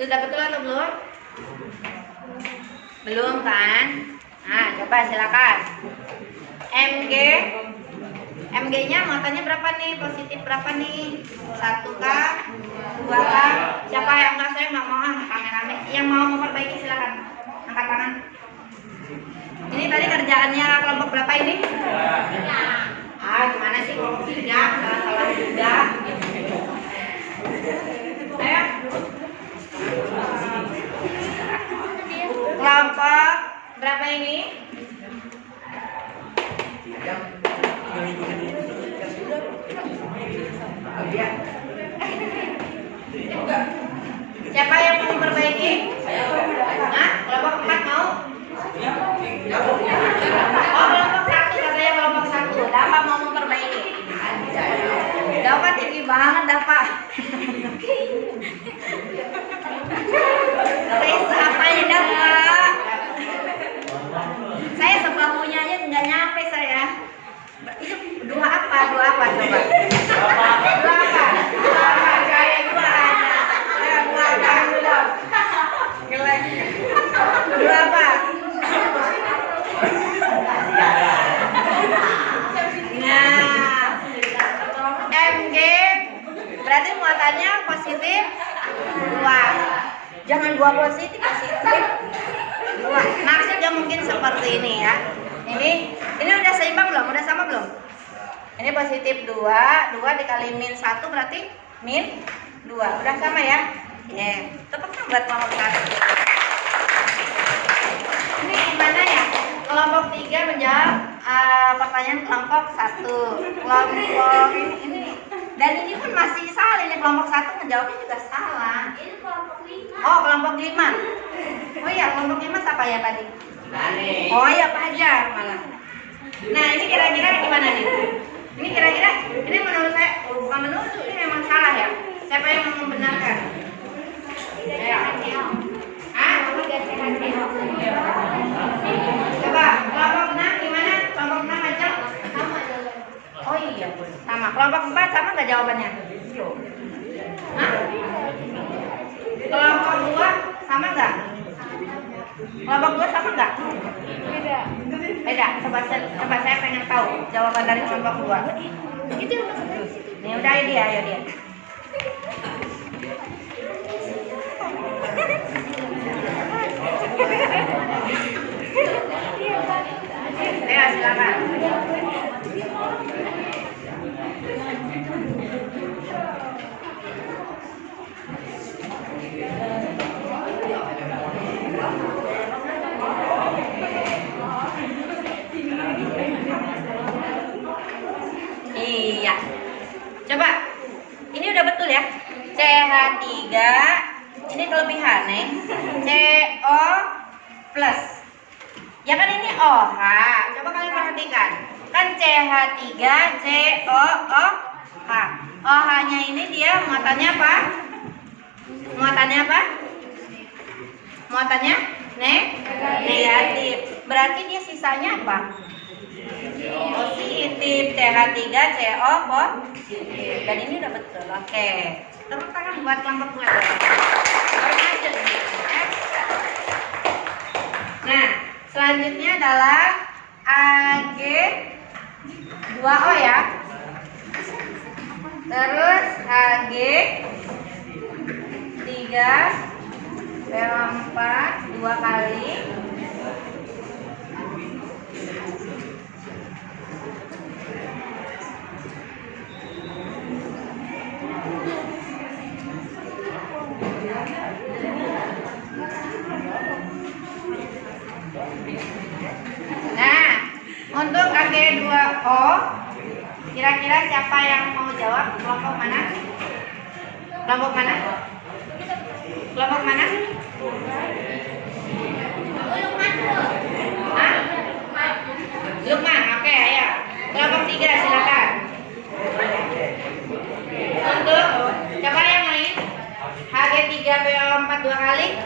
Sudah betul atau belum? Belum kan? Nah, coba silakan. MG-nya muatannya berapa nih? Positif berapa nih? 1K, 2K. Siapa yang enggak? Saya nggak mau rame-rame. Yang mau memperbaiki silakan. Angkat tangan. Ini tadi kerjaannya kelompok berapa ini? Gimana sih kelompok 3? Salah-salah juga. Ayo. Kelompok berapa ini? Siapa yang mau memperbaiki? Hah? Kelompok 4 mau? Oh, kelompok 1 katanya kelompok 1. Dapat mau memperbaiki. Dapat tinggi banget Dapat. Saya apa ya Dapat? Saya sebahunya aja nggak nyampe saya. Itu dua apa coba? Dua apa? Saya dua ada. Geleng. Dua apa? Nah, Mg berarti muatannya positif 2. Jangan 2 positif. 2. Maksudnya mungkin seperti ini ya. Ini udah seimbang belum? Udah sama belum? Ini positif 2, 2 dikali min 1 berarti min 2. Udah sama ya? Oke, tepuk tangan buat kelompok 1. Ini gimana ya? Kelompok 3 menjawab pertanyaan kelompok 1. Kelompok ini dan ini pun masih salah. Ini kelompok 1 menjawabnya juga salah. Ini kelompok 5. Oh, kelompok 5. Oh iya, kelompok 5 siapa ya tadi? Oh iya, Fajar malah. Nah, ini kira-kira gimana nih? Ini kira-kira, ini menurut saya, bukan menurut, ini memang salah ya? Siapa yang membenarkan? Ya. Ah? Coba, kelompok 6 gimana? Kelompok 6 aja? Sama jawaban. Oh iya, sama. Kelompok 4 sama nggak jawabannya? Hah? Kelompok 2 sama nggak? Kelompok 2 sama nggak? Beda. Beda. Coba saya pengen tahu jawaban dari kelompok 2. Itu yang masuk dari situ. Nih udah dia, ayo dia. Ya, silakan. Iya. Coba. Ini udah betul ya. CH3 ini kelebihannya CO plus. Ya kan ini OH. Coba kalian perhatikan. Kan CH3 COOH. OH-nya ini dia muatannya apa? Muatannya apa? Muatannya negatif. Berarti dia sisanya apa? Positif. CH3 CO positif. Dan ini udah betul. Oke. Tepuk tangan buat kelompok 2 dong. Nah, selanjutnya adalah Ag2O ya. Terus Ag3PO4 2 kali. Nah, untuk Ag2O, kira-kira siapa yang mau jawab? Kelompok mana? Kelompok mana? Kelompok mana? Hah? Lukman, oke, ayo. Kelompok 3, silakan. Untuk coba yang lain, Hg3PO4 2 kali.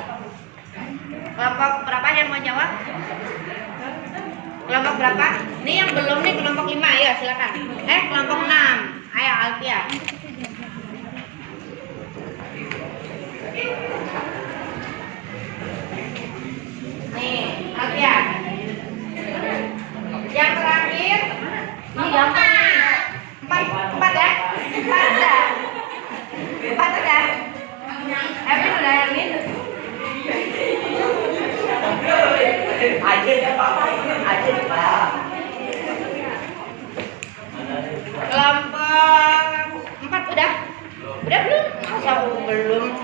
Kelompok berapa yang mau jawab? Kelompok berapa? Ini yang belum nih, kelompok 5, ayo silakan. Kelompok 6. Ayo Alfia. Nih, Alfia. Yang terakhir, ini gampang nih. 4 ya? 4 dah. 4 dah. Evan udah yang ini. Kelompok 4 udah? Udah belum? Masa belum?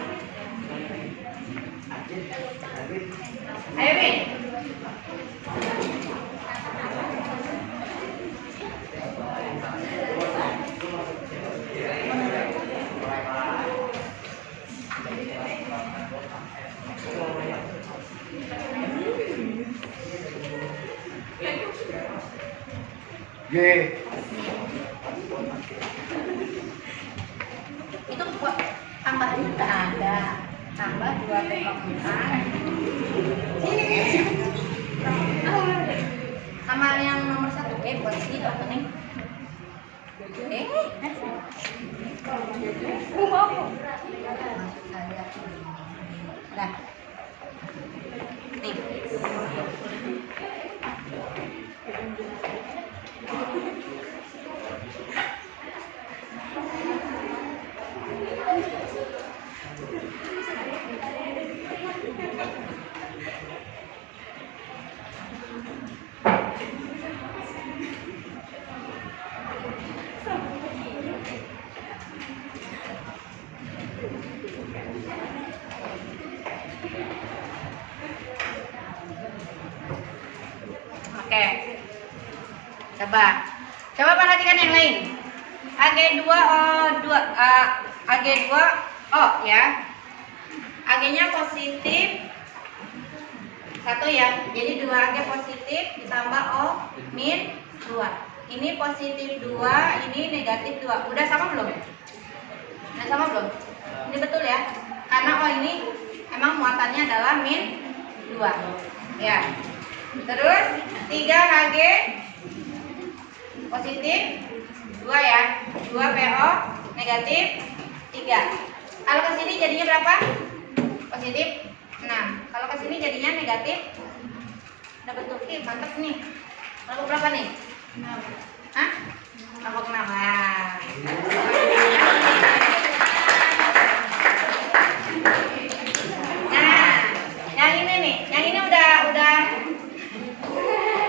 Ayo Min. Itu kok tambahannya nggak ada. Tambah 2/4. Sama yang nomor 1 buat sini opening. Nah. Nih. Coba perhatikan yang lain. Ag2O2 Ag2O ya. Ag-nya positif 1 ya. Jadi 2Ag positif ditambah O min 2. Ini positif 2, ini negatif 2. Udah sama belum? Udah sama belum? Ini betul ya. Karena O ini emang muatannya adalah min 2. Ya. Terus 3Hg positif 2 ya. 2 PO negatif 3. Kalau ke sini jadinya berapa? Positif 6. Kalau ke sini jadinya negatif. Dapat tuh, mantap nih. Kelompok berapa nih? 6. Hah? Kelompok 6. Nah, yang ini nih, yang ini udah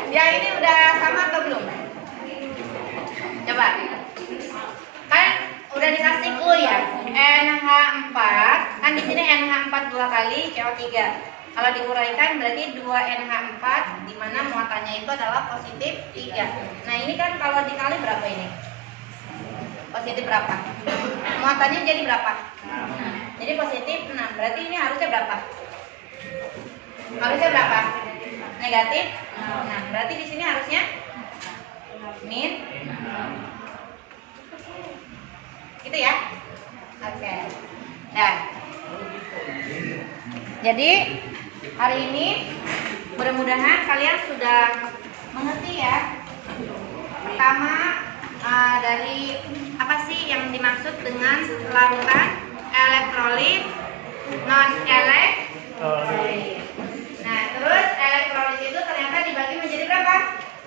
yang ini udah sama atau belum? Coba. Kan udah dikasih clue ya. NH4, kan di sini NH4 2 kali CO3. Kalau diuraikan berarti 2NH4 di mana muatannya itu adalah positif 3. Nah, ini kan kalau dikali berapa ini? Positif berapa? Muatannya jadi berapa? Jadi positif 6. Berarti ini harusnya berapa? Harusnya berapa? Negatif 6. Berarti di sini harusnya min. Gitu ya? Oke. Nah. Jadi hari ini mudah-mudahan kalian sudah mengerti ya. Pertama dari apa sih yang dimaksud dengan larutan elektrolit non elektrolit. Nah, terus elektrolit itu ternyata dibagi menjadi berapa?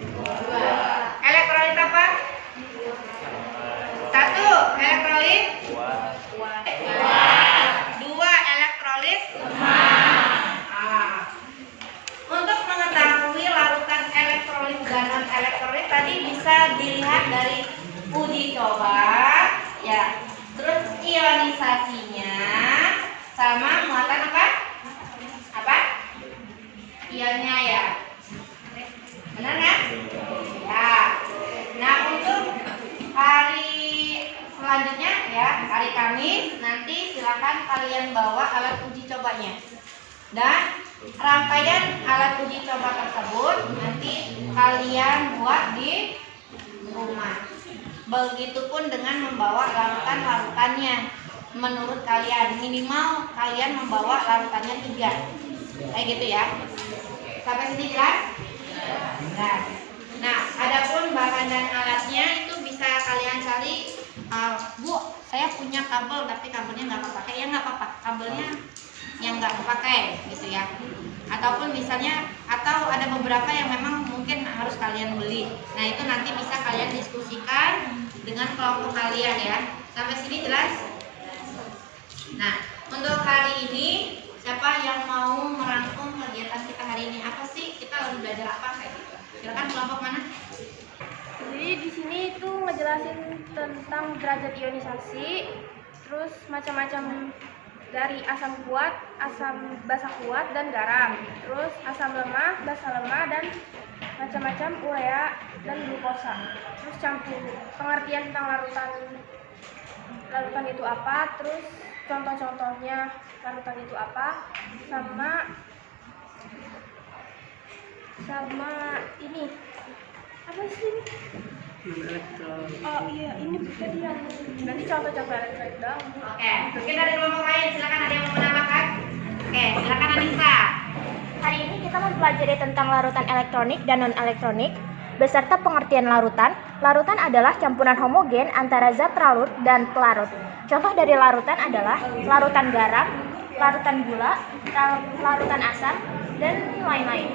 2. Elektrolit apa? 1 elektrolit 2 elektrolit. Untuk mengetahui larutan elektrolit dan non elektrolit tadi bisa dilihat dari uji coba ya. Terus ionisasinya sama muatan apa? Apa? Ionnya ya. Benar ya? Ya. Nah, untuk hari selanjutnya ya, hari Kamis nanti silakan kalian bawa alat uji cobanya. Dan rangkaian alat uji coba tersebut nanti kalian buat di rumah. Begitupun dengan membawa larutan-larutannya. Menurut kalian minimal kalian membawa larutannya 3. Kayak gitu ya. Sampai sini jelas? Nah, adapun bahan dan alatnya itu bisa kalian cari. Bu, saya punya kabel tapi kabelnya nggak kepakai. Ya nggak apa-apa, kabelnya yang nggak kepakai gitu ya. Ataupun misalnya, atau ada beberapa yang memang mungkin harus kalian beli. Nah, itu nanti bisa kalian diskusikan dengan kelompok kalian ya. Sampai sini jelas? Nah, untuk hari ini siapa yang mau merangkum kegiatan kita hari ini? Apa sih kita lagi belajar apa kayak gitu? Silakan kelompok mana? Jadi di sini itu ngejelasin tentang derajat ionisasi, terus macam-macam dari asam kuat, asam basa kuat dan garam, terus asam lemah, basa lemah dan macam-macam urea dan glukosa. Terus campur pengertian tentang larutan itu apa, terus contoh-contohnya larutan itu apa, sama ini apa sih ini? Oh iya, ini tadi yang nanti contoh-contoh elektrolit dong. Oke, mungkin dari kelompok lain silakan, ada yang mau menambahkan? Oke, silakan Anissa. Hari ini kita mempelajari tentang larutan elektronik dan non-elektronik beserta pengertian larutan. Larutan adalah campuran homogen antara zat larut dan pelarut. Contoh dari larutan adalah larutan garam, larutan gula, larutan asam, dan lain-lain.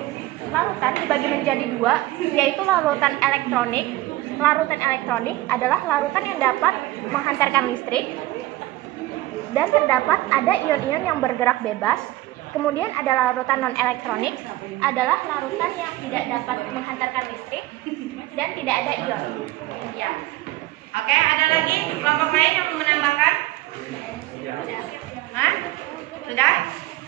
Larutan dibagi menjadi 2, yaitu larutan elektronik. Larutan elektronik adalah larutan yang dapat menghantarkan listrik dan terdapat ada ion-ion yang bergerak bebas. Kemudian ada larutan non-elektronik, adalah larutan yang tidak dapat menghantarkan listrik dan tidak ada ion. Ya. Oke, ada lagi kelompok lain yang mau menambahkan? Hah? Sudah?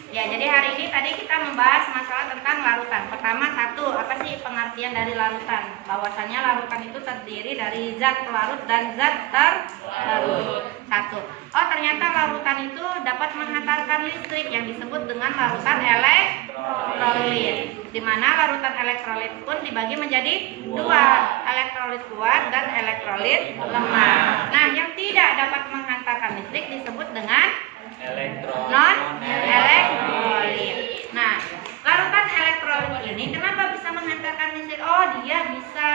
Ya, jadi hari ini tadi kita membahas masalah tentang larutan. Pertama, satu, apa sih pengertian dari larutan? Bahwasannya larutan itu terdiri dari zat pelarut dan zat terlarut. Satu. Oh, ternyata larutan itu dapat menghantarkan listrik yang disebut dengan larutan elektrolit. Di mana larutan elektrolit pun dibagi menjadi dua, elektrolit kuat dan elektrolit lemah. Nah, yang tidak dapat menghantarkan listrik disebut dengan non elektrolit. Nah, larutan elektrolit ini kenapa bisa menghantarkan listrik? Oh, dia bisa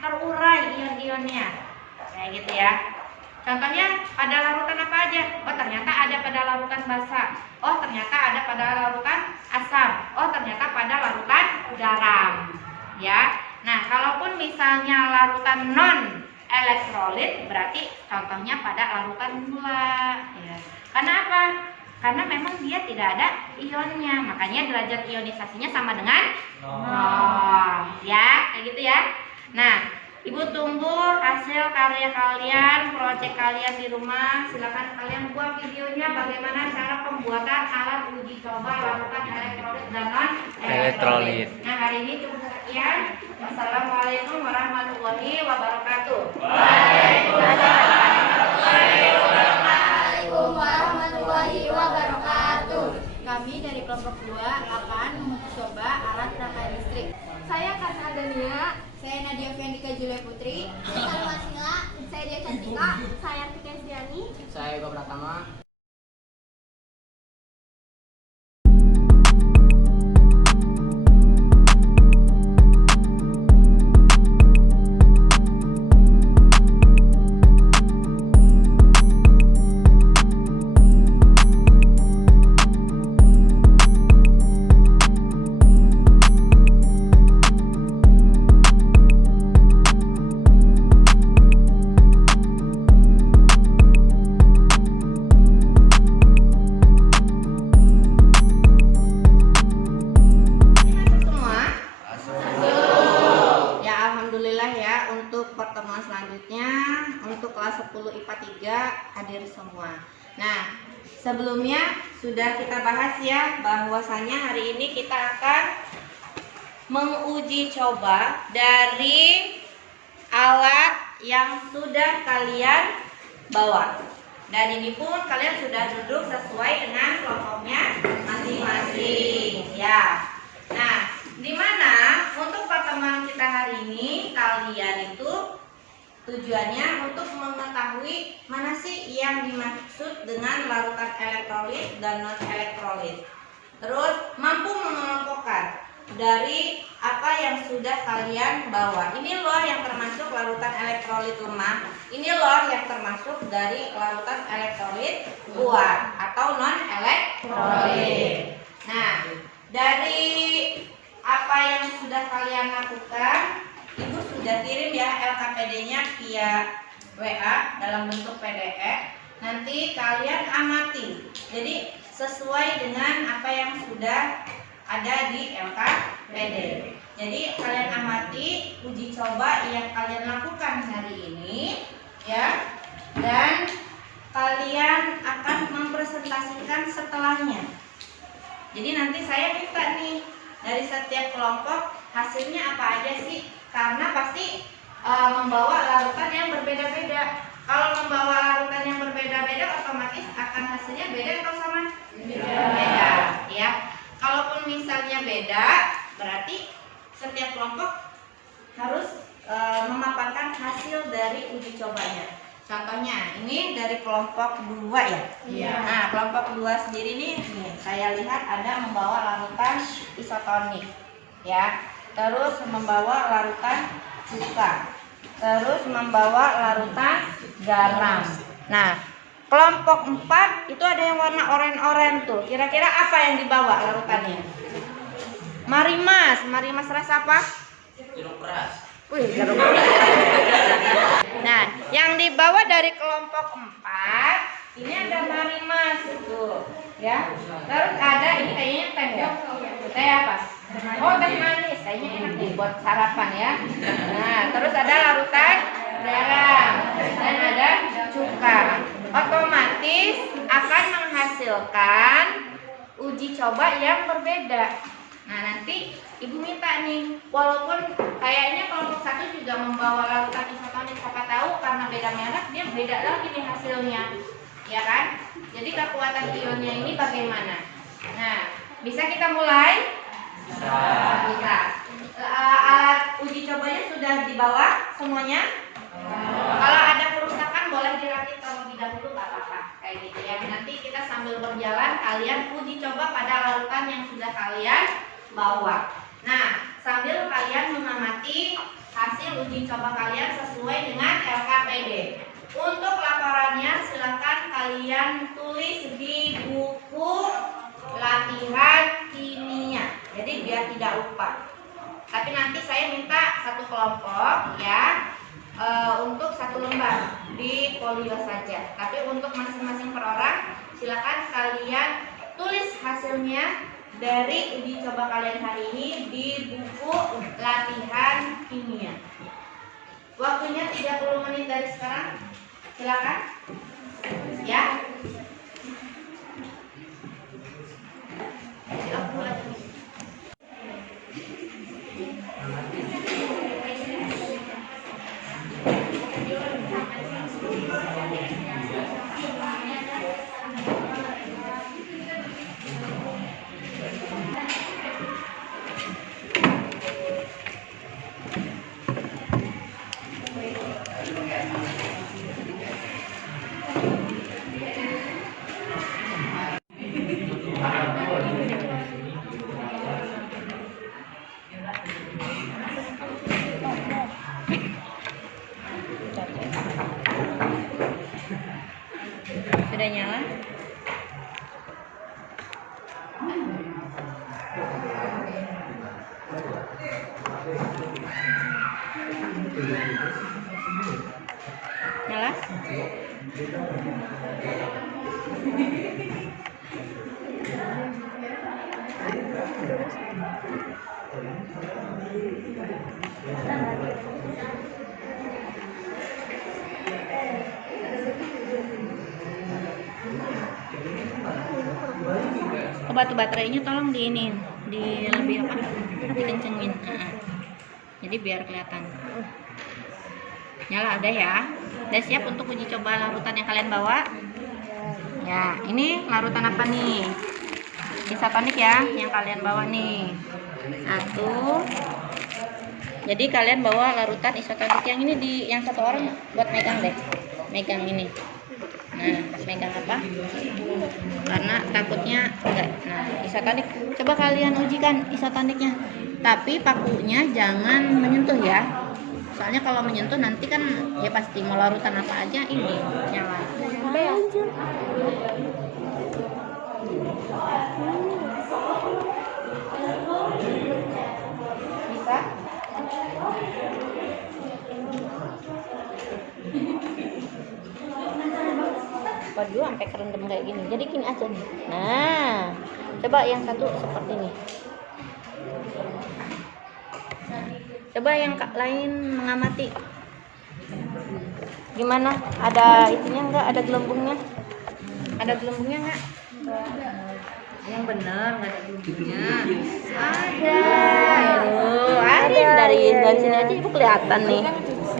terurai ion-ionnya. Kayak gitu ya. Contohnya pada larutan apa aja? Oh, ternyata ada pada larutan basa. Oh, ternyata ada pada larutan asam. Oh, ternyata pada larutan garam. Ya. Nah, kalaupun misalnya larutan non elektrolit berarti contohnya pada larutan gula, ya. Karena apa? Karena memang dia tidak ada ionnya, makanya derajat ionisasinya sama dengan nol, ya, kayak gitu ya. Nah, Ibu tunggu hasil karya kalian, proyek kalian di rumah. Silakan kalian buat videonya bagaimana cara pembuatan alat uji coba larutan elektrolit dan non elektrolit. Nah, hari ini cukup sekian. Wassalamualaikum warahmatullahi wabarakatuh. Waalaikumsalam warahmatullahi wabarakatuh. Kami dari kelompok 2 akan mencoba alat rangkai listrik. Saya Karsa Dania. Saya Nadia Fiandika Julia Putri. Saya Salma Sila. Saya Dia Cantika. Saya Tika Sdiani. Saya Yoga Pratama. Pertemuan selanjutnya untuk kelas 10 IPA 3 hadir semua. Nah, sebelumnya sudah kita bahas ya bahwasanya hari ini kita akan menguji coba dari alat yang sudah kalian bawa. Dan ini pun kalian sudah duduk sesuai dengan kelompoknya masing-masing ya. Nah, di mana untuk pertemuan kita hari ini kalian itu tujuannya untuk mengetahui mana sih yang dimaksud dengan larutan elektrolit dan non elektrolit. Terus mampu mengelompokkan dari apa yang sudah kalian bawa. Ini loh yang termasuk larutan elektrolit lemah. Ini loh yang termasuk dari larutan elektrolit kuat atau non elektrolit. Nah, dari apa yang sudah kalian lakukan, Ibu sudah kirim ya LKPD-nya via WA dalam bentuk PDF. Nanti kalian amati. Jadi sesuai dengan apa yang sudah ada di LKPD. Jadi kalian amati uji coba yang kalian lakukan hari ini ya. Dan kalian akan mempresentasikan setelahnya. Jadi nanti saya minta nih dari setiap kelompok hasilnya apa aja sih? Karena pasti membawa larutan yang berbeda-beda. Kalau membawa larutan yang berbeda-beda, otomatis akan hasilnya beda atau sama? Beda, ya. Kalaupun misalnya beda, berarti setiap kelompok harus memaparkan hasil dari uji cobanya. Contohnya, ini dari kelompok 2 ya. Iya. Nah, kelompok 2 sendiri nih, saya lihat ada membawa larutan isotonik, ya. Terus membawa larutan cuka, terus membawa larutan garam. Nah, kelompok 4 itu ada yang warna oranye-oranye tuh. Kira-kira apa yang dibawa larutannya? Marimas rasa apa? Jeruk peras. Wih, jeruk peras. Nah, yang dibawa dari kelompok 4 ini ada marimas tuh, ya. Terus ada ini kayaknya teh ya. Teh apa? Oh, teh manis, kayaknya enak nih buat sarapan ya. Nah, terus ada larutan garam dan ada cuka. Otomatis akan menghasilkan uji uji coba yang berbeda. Nah, nanti Ibu minta nih, walaupun kayaknya kelompok 1 juga membawa larutan isotonik, siapa tahu karena beda merek dia beda lagi nih hasilnya, ya kan? Jadi kekuatan ionnya ini bagaimana? Nah, bisa kita mulai? Bisa. Alat uji cobanya sudah dibawa semuanya? Kalau ada kerusakan boleh dirakit terlebih dahulu, nggak apa-apa, kayak gitu ya. Nanti kita sambil berjalan kalian uji coba pada larutan yang sudah kalian bawa. Nah, sambil kalian mengamati hasil uji coba kalian sesuai dengan LKPD. Untuk laporannya silakan kalian tulis di buku latihan kimia. Jadi biar tidak lupa. Tapi nanti saya minta satu kelompok ya untuk 1 lembar di folio saja. Tapi untuk masing-masing per orang silakan kalian tulis hasilnya dari uji coba kalian hari ini di buku latihan kimia. Waktunya 30 menit dari sekarang. Silakan. Ya. Sudah nyala? Nyala? Oh, batu baterainya tolong di ini, di lebih apa? Dikencengin. Jadi biar kelihatan. Nyala, ada ya. Udah siap untuk uji coba larutan yang kalian bawa? Ya, ini larutan apa nih? Isotonik ya, yang kalian bawa nih. 1. Jadi kalian bawa larutan isotonik yang ini yang 1 orang buat megang deh. Megang ini. Nah, megang apa? Karena takutnya enggak. Nah, isotonik. Coba kalian ujikan isotoniknya. Tapi pakunya jangan menyentuh ya. Soalnya kalau menyentuh nanti kan ya pasti mau larutan apa aja ini nyala. Bisa? Dulu sampai kerendam kayak gini. Jadi gini aja nih. Nah, coba yang 1 seperti ini. Nah, coba yang lain mengamati. Gimana? Ada itunya enggak? Ada gelembungnya? Ada gelembungnya enggak? Yang benar enggak ada gelembungnya. Ada. Ada dari sini aja Ibu kelihatan nih.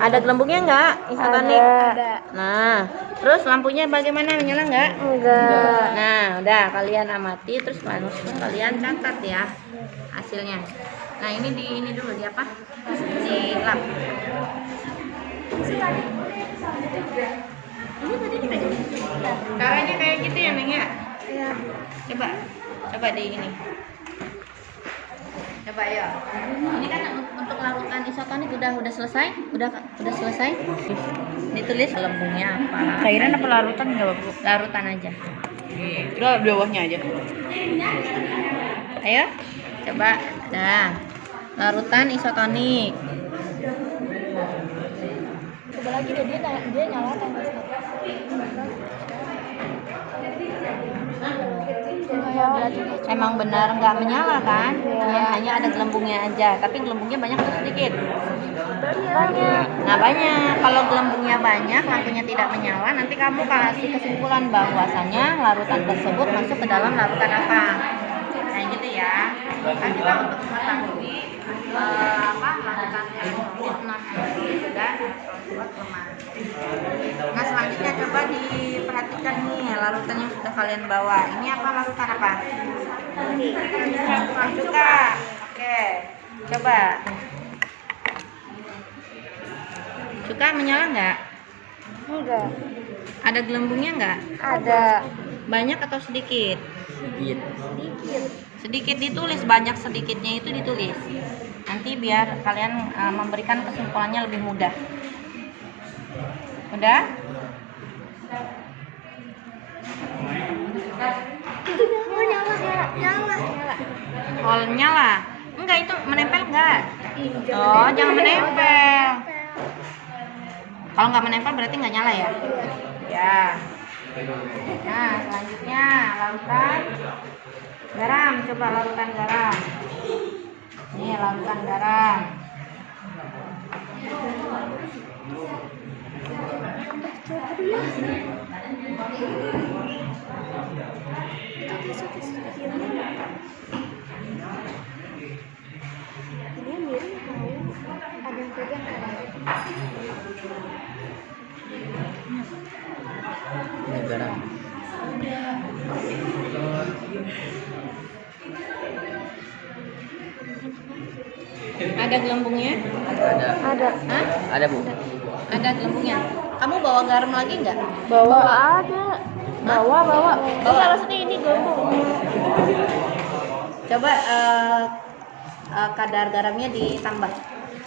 Ada gelembungnya enggak? Isotonik. Ada. Nah, terus lampunya bagaimana, menyala enggak? Enggak. Nah, udah kalian amati terus kalian catat ya hasilnya. Nah, ini di ini dulu di apa? Di lap. Ini tadi kayak gitu. Caranya kayak gitu ya, Neng ya? Iya. Coba di ini. Coba ya. Ini kan untuk larutan isotonik udah selesai? Udah selesai? Ditulis lembungnya apa? Cairan apa larutan enggak, Bu? Larutan aja. Udah di bawahnya aja. Ayo, coba. Dah. Larutan isotonik. Coba lagi deh, dia nyala kan? Emang benar nggak menyala kan? Ya, hanya ada gelembungnya aja. Tapi gelembungnya banyak atau sedikit? Banyak. Nah, banyak. Kalau gelembungnya banyak, lampunya tidak menyala, nanti kamu kasih kesimpulan bahwasanya larutan tersebut masuk ke dalam larutan apa? kayak gitu ya. Kan kita untuk mengetahui larutan elektrolit, non elektrolit dan elektrolit lemah. Nah selanjutnya coba diperhatikan nih larutan yang sudah kalian bawa. Ini apa, larutan apa? Cuka. Oke, coba. Cuka menyala nggak? Enggak. Ada gelembungnya nggak? Ada. Banyak atau sedikit? Sedikit. Sedikit ditulis, banyak sedikitnya itu ditulis. Nanti biar kalian memberikan kesimpulannya lebih mudah. Udah? Oh, nyala. Oh, nyala. Enggak, itu menempel enggak? Oh, jangan menempel. Kalau nggak menempel berarti nggak nyala ya? Ya. Nah, selanjutnya larutan garam. Coba larutan garam. Ini larutan garam. Ini garam. Ada gelembungnya? Ada. Hah? Ada, Bu. Ada gelembungnya. Kamu bawa garam lagi nggak? Bawa ada. Bawa. Bawa. Harusnya ini gelembung. Coba kadar garamnya ditambah.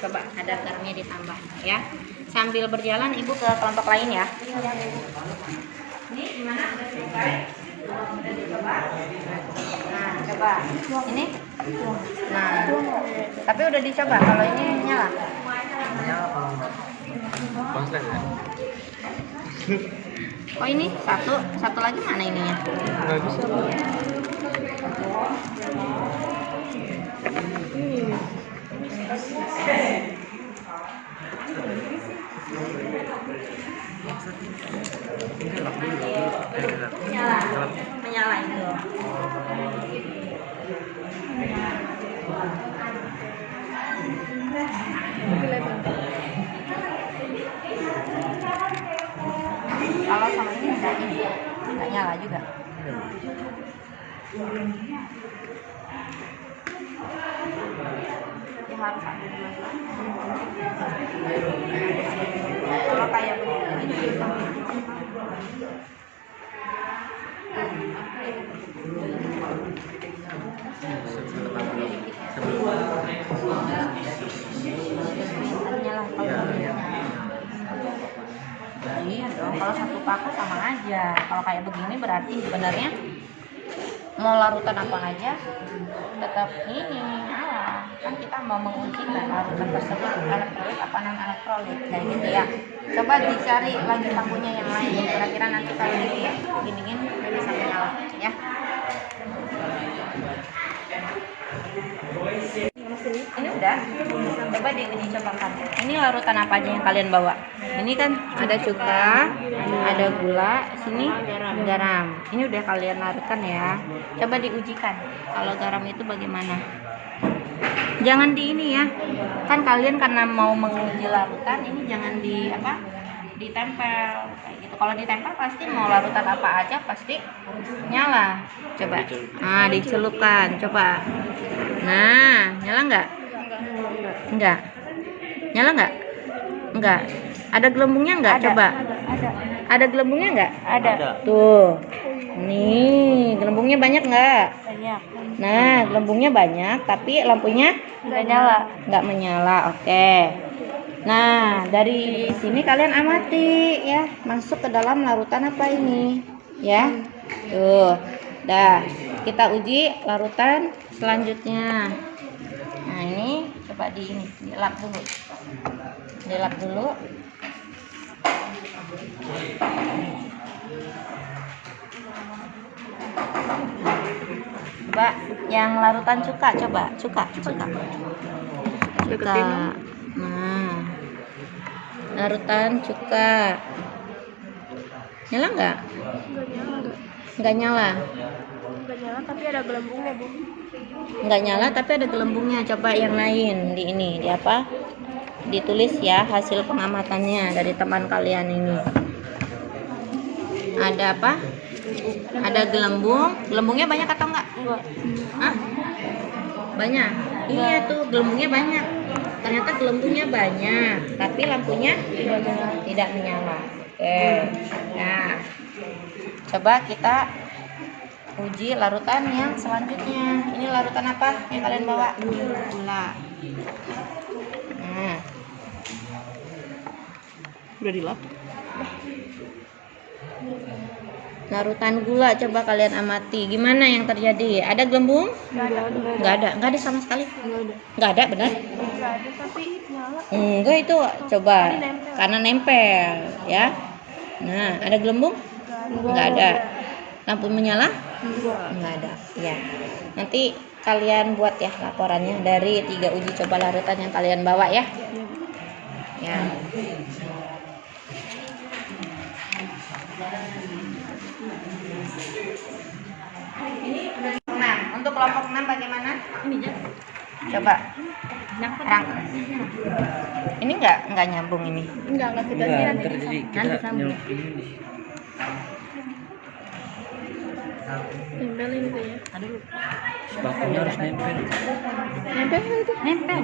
Coba kadar garamnya ditambah ya. Sambil berjalan ibu ke kelompok lain ya. Ini gimana? Udah selesai? Udah dicoba? Nah, coba. Ini? Nah, tapi udah dicoba. Kalau ini nyala? Nyala kalau enggak konslet ya. Oh ini satu lagi mana ininya? Nggak bisa, Bu. Menyala. Menyala itu. Kalau sama ini nggak nyala juga. Ya harus ada dua-duanya. Kalau kayak begini bisa. Nyala kalau iya dong, kalau satu paku sama aja. Kalau kayak begini berarti sebenarnya mau larutan apa aja tetap ini nyala. Kan kita mau menguji kan larutan tersebut elektrolit apa non elektrolit kayak gitu ya. Coba dicari lagi pakunya yang lain. Kira-kira nanti kalau diginiin bisa menyala ya. Ini udah, coba diuji cobakan. Ini larutan apa aja yang kalian bawa? Ini kan ada cuka, ada gula, sini garam. Ini udah kalian larutkan ya. Coba diujikan. Kalau garam itu bagaimana? Jangan di ini ya. Kan kalian karena mau menguji larutan, ini jangan ditempel kayak gitu. Kalau ditempel pasti mau larutan apa aja pasti nyala. Coba. Nah, dicelupkan. Coba. Nah, nyala nggak? Enggak. Nyala nggak? Enggak. Ada gelembungnya nggak? Coba. Ada gelembungnya nggak? Ada. Tuh. Nih, gelembungnya banyak nggak? Banyak. Nah, gelembungnya banyak, tapi lampunya Nggak nyala. nggak menyala. Oke. Nah, dari sini kalian amati ya, masuk ke dalam larutan apa ini, ya. Tuh. Dah, kita uji larutan selanjutnya. Nah, ini coba dilap dulu. Dilap dulu. Coba yang larutan cuka, coba cuka. Nah, larutan cuka. Nyala nggak? Nggak nyala. Nyala tapi ada gelembungnya, Bu. Nggak nyala tapi ada gelembungnya. Coba yang lain di ini, di apa? Ditulis ya hasil pengamatannya dari teman kalian ini. Ada apa? Ada gelembung. Gelembungnya banyak atau enggak? Enggak. Hah? Banyak. Iya tuh, gelembungnya banyak. Ternyata gelembungnya banyak, tapi lampunya tidak menyala. Oke. Nah, coba kita uji larutan yang selanjutnya. Ini larutan apa yang kalian bawa? Gula. Nah. Udah dilap. Larutan gula, coba kalian amati. Gimana yang terjadi? Ada gelembung? Nggak ada sama sekali. Nggak ada, benar? Enggak ada tapi nyala. Enggak itu, coba. Karena nempel, ya. Nah, ada gelembung? Nggak ada. Lampu menyala? Nggak ada. Ya. Nanti kalian buat ya laporannya dari 3 uji coba larutan yang kalian bawa ya. Ya. Nah, untuk kelompok 6 bagaimana? Ini ya. Coba. Rang. Ini enggak nyambung ini. Enggak kita nanti disambung. Nempelin itu ya. Aduh. Bakunya harus nempel. Nempel itu. Nempel.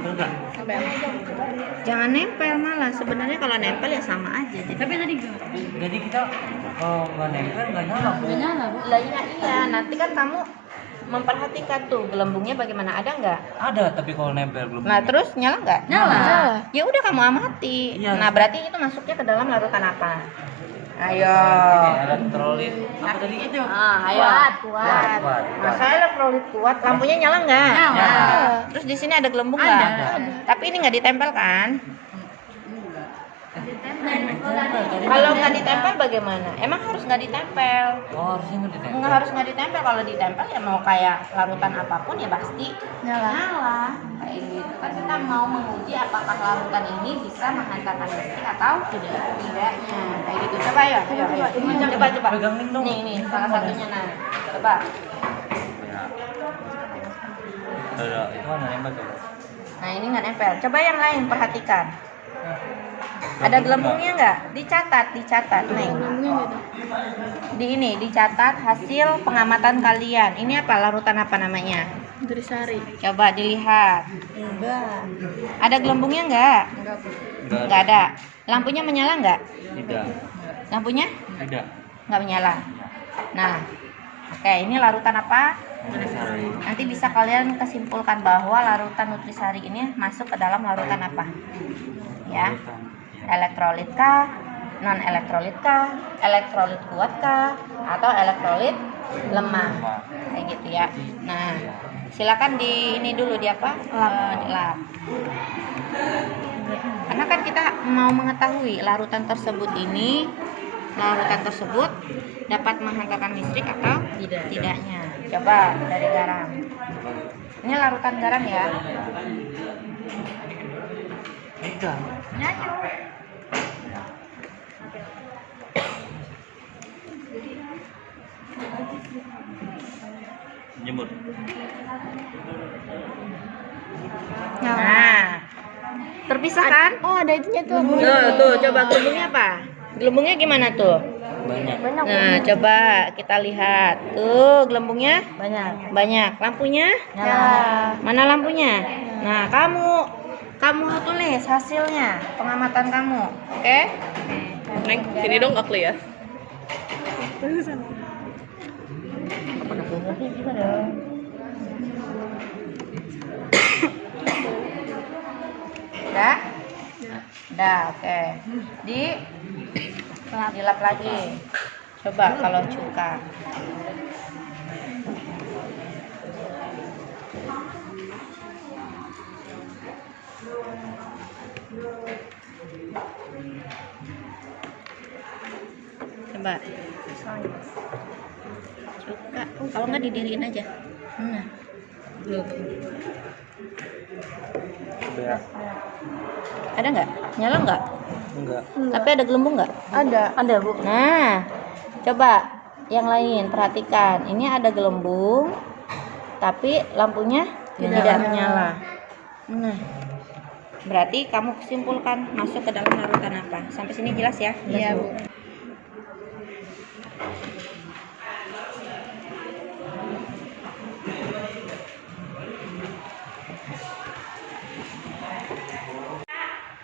Jangan nempel malah. Sebenarnya kalau nempel ya sama aja. Tapi tadi Jadi kita kalau nggak nempel nggak nyala, Bu. Lah iya, nanti kan kamu memperhatikan tuh gelembungnya bagaimana, ada nggak? Ada, tapi kalau nempel belum. Nah terus nyala nggak? Nyala. Ya udah kamu amati. Iya. Nah berarti itu masuknya ke dalam larutan apa? Ayo. Ini elektrolit. Apa tadi itu? Ayo. Kuat. Kuat. Masa elektrolit kuat, lampunya nyala nggak? Nyala. Terus di sini ada gelembung nggak? Tapi ini nggak ditempel kan? Kalau nggak ditempel bagaimana? Emang harus nggak ditempel? Oh, harusnya nggak ditempel. Nggak harus nggak ditempel. Kalau ditempel ya mau kayak larutan apapun ya pasti nyala. Kayak gitu. Kan kita mau menguji apakah larutan ini bisa menghantarkan listrik atau tidaknya. Kayak gitu. Coba ya. Coba. Pegang dong. Nih salah satunya nah. Coba. Ya. Itu mana nempel tuh? Nah ini nggak nempel. Coba yang lain perhatikan. Ada gelembungnya nggak? Dicatat nih. Di ini dicatat hasil pengamatan kalian. Ini apa? Larutan apa namanya? Nutrisari. Coba dilihat. Enggak. Ada gelembungnya nggak? Nggak ada. Lampunya menyala nggak? Tidak. Lampunya Tidak. nggak menyala. Nah, oke, ini larutan apa? Nutrisari. Nanti bisa kalian kesimpulkan bahwa larutan nutrisari ini masuk ke dalam larutan apa? Ya. Elektrolit kah, non elektrolit kah, elektrolit kuat kah, atau elektrolit lemah, kayak gitu ya. Nah, silakan di ini dulu di apa? Di lab. Karena kan kita mau mengetahui larutan tersebut dapat menghantarkan listrik atau tidaknya. Coba dari garam. Ini larutan garam ya. Jemur. Nah, terpisah kan? Oh, ada itunya tuh. Tuh, coba gelembungnya apa? Gelembungnya gimana tuh? Banyak. Nah, coba kita lihat. Tuh, gelembungnya banyak. Lampunya? Nyala. Mana lampunya? Nah, kamu tulis hasilnya, pengamatan kamu. Oke? Neng, sini dong aku ya. Udah? Udah, oke. Dilap lagi. Coba kalau cuka. Coba. Cuka. Kalau nggak didiriin aja. Nah. Coba ya. Ada nggak? Nyala nggak? Enggak. Tapi ada gelembung nggak? Ada, Bu. Nah, coba yang lain. Perhatikan, ini ada gelembung, tapi lampunya tidak menyala. Nah, berarti kamu simpulkan masuk ke dalam larutan apa. Sampai sini jelas ya? Iya, Bu.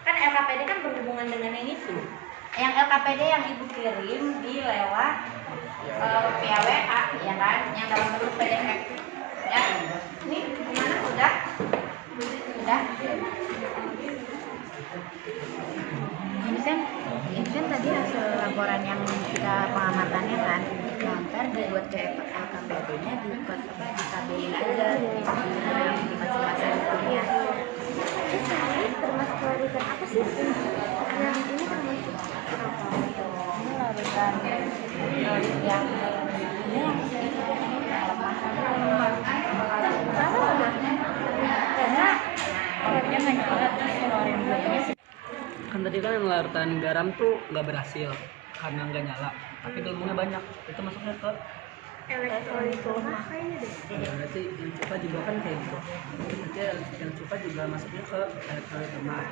Kan LKPD kan berhubungan dengan yang itu. Yang LKPD yang ibu kirim di lewat via WA, ya kan? Yang dalam bentuk PDF. Ya, ini gimana? Sudah? Ini kan tadi hasil laporan yang kita pengamatannya kan. Nah, ntar dibuat kayak LKPD-nya dibuat ditabelin aja di masing-masing bukunya. Termasuk larutan apa sih? Yang ini termasuk apa? Ini larutan yang ini yang lemah. Karena kolornya nggak nyala terus keluarin bukunya. Kan tadi kan yang larutan garam tuh nggak berhasil karena nggak nyala, tapi gelembungnya banyak, itu masuknya ke Elektrolit lemah kayaknya deh. berarti yang cuka juga kan kayak gitu. Nanti yang cuka juga masuknya ke elektrolit lemah.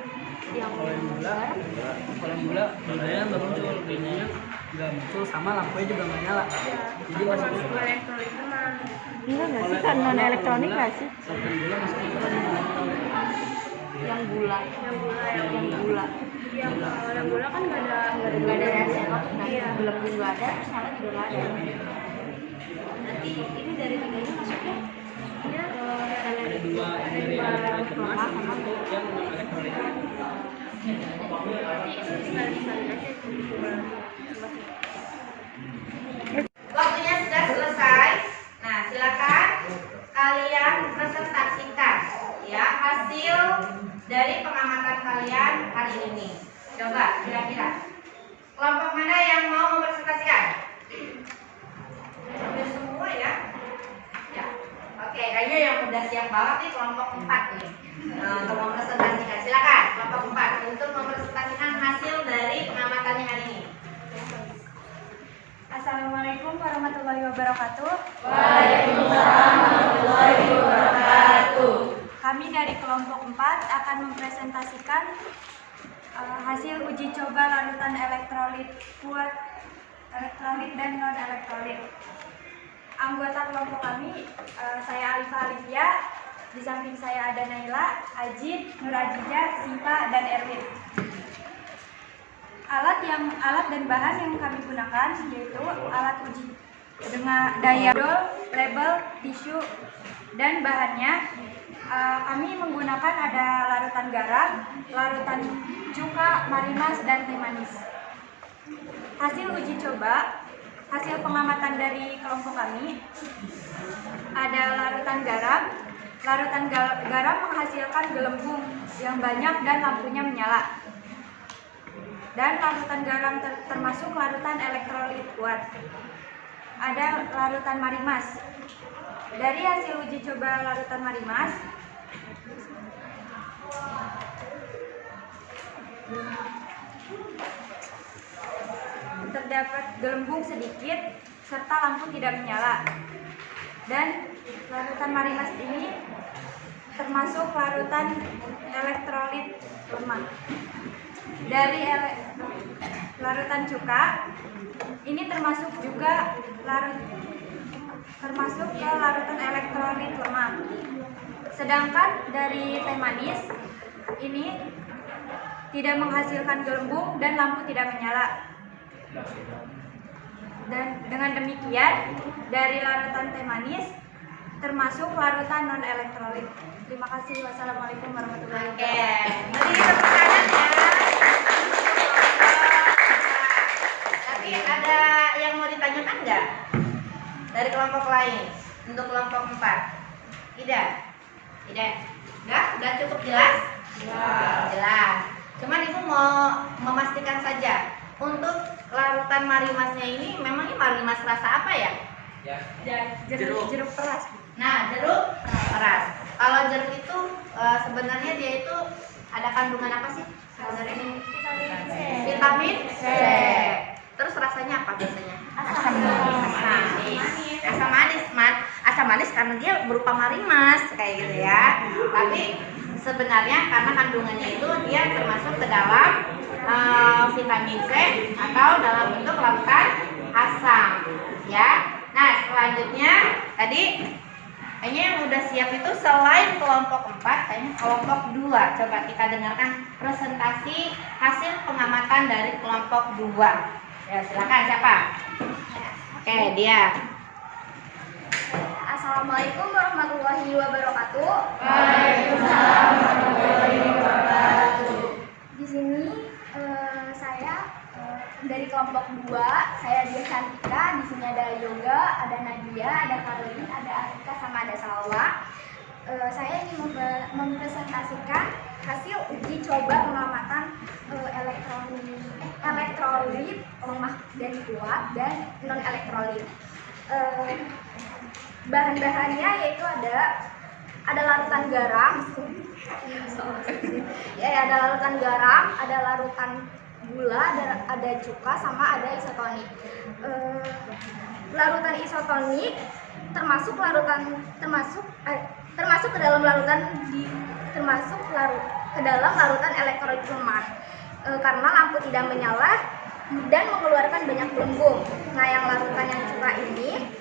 Kalau yang gula gulanya nggak muncul, gulanya nggak muncul, sama lampunya juga nggak nyala. Jadi masuknya ke Elektrolit lemah. Enggak nggak sih kan non elektronik nggak sih? larutan gula masuknya ke elektrolit. Yang gula. Yang gula Yang gula. kalau yang gula kan nggak ada reaksi apa-apa. Gelembung nggak ada, terus nyala juga nggak ada. Nanti ini dari tiga ini masuknya Ada dua yang dari elektrolit lemah, sama satu yang non elektrolit. waktunya sudah selesai. Nah, silakan kalian presentasikan ya hasil dari pengamatan kalian hari ini. Coba kira-kira kelompok mana yang mau mempresentasikan? Hampir semua ya. Ya. Oke, kayaknya yang udah siap banget nih kelompok 4 nih. Untuk mempresentasikan, silakan kelompok 4 untuk mempresentasikan hasil dari pengamatannya hari ini. Assalamualaikum warahmatullahi wabarakatuh. Waalaikumsalam warahmatullahi wabarakatuh. Kami dari kelompok 4 akan mempresentasikan hasil uji coba larutan elektrolit kuat, elektrolit dan non elektrolit. Anggota kelompok kami, saya Alifa Alifia, di samping saya ada Naila, Ajid, Nur Ajija, Siva, dan Erwin. Alat dan bahan yang kami gunakan yaitu alat uji dengan daya dol, label, tisu, dan bahannya kami menggunakan ada larutan garam, larutan cuka, marimas, dan teh manis. Hasil uji coba, hasil pengamatan dari kelompok kami ada larutan garam. Larutan garam menghasilkan gelembung yang banyak dan lampunya menyala. Dan larutan garam termasuk larutan elektrolit kuat. Ada larutan marimas. Dari hasil uji coba larutan marimas, terdapat gelembung sedikit serta lampu tidak menyala. Dan larutan marimas ini termasuk larutan elektrolit lemah. Dari larutan cuka ini termasuk juga termasuk ke larutan elektrolit lemah. Sedangkan dari teh manis ini tidak menghasilkan gelembung dan lampu tidak menyala. Dan dengan demikian dari larutan teh manis termasuk larutan non elektrolit. Terima kasih. Wassalamualaikum warahmatullahi Oke, wabarakatuh. beri tepuk tangan ya. Tapi ada yang mau ditanyakan nggak dari kelompok lain untuk kelompok 4? Tidak? Enggak? Udah cukup jelas? Jelas. Cuman ibu mau memastikan saja untuk larutan marimasnya ini memangnya marimas rasa apa ya? Jeruk peras. Nah, jeruk peras. Kalau jeruk itu sebenarnya dia itu ada kandungan apa sih? Sebenarnya Vitamin C. vitamin C. Terus rasanya apa biasanya? Asam manis, asam manis karena dia berupa marimas kayak gitu ya. Tapi sebenarnya karena kandungannya itu dia termasuk ke dalam vitamin C atau dalam bentuk larutan asam ya. Nah selanjutnya tadi kayaknya yang udah siap itu selain kelompok 4 kayaknya kelompok 2. Coba kita dengarkan presentasi hasil pengamatan dari kelompok 2 ya. Silakan siapa? Oke dia. Assalamualaikum warahmatullahi wabarakatuh. Waalaikumsalam warahmatullahi wabarakatuh. Di sini saya dari kelompok 2, saya Dia Cantika. Di sini ada Yoga, ada Nadia, ada Caroline, ada Arika, sama ada Salwa. Saya ingin mempresentasikan hasil uji coba pengamatan elektrolit lemah dan kuat dan non elektrolit. Bahan-bahannya yaitu ada larutan garam, ya ada larutan garam, ada larutan gula, ada cuka, sama ada isotonik. Larutan isotonik termasuk ke dalam larutan elektrolit lemah karena lampu tidak menyala dan mengeluarkan banyak gelembung. Nah, yang larutan yang cuka ini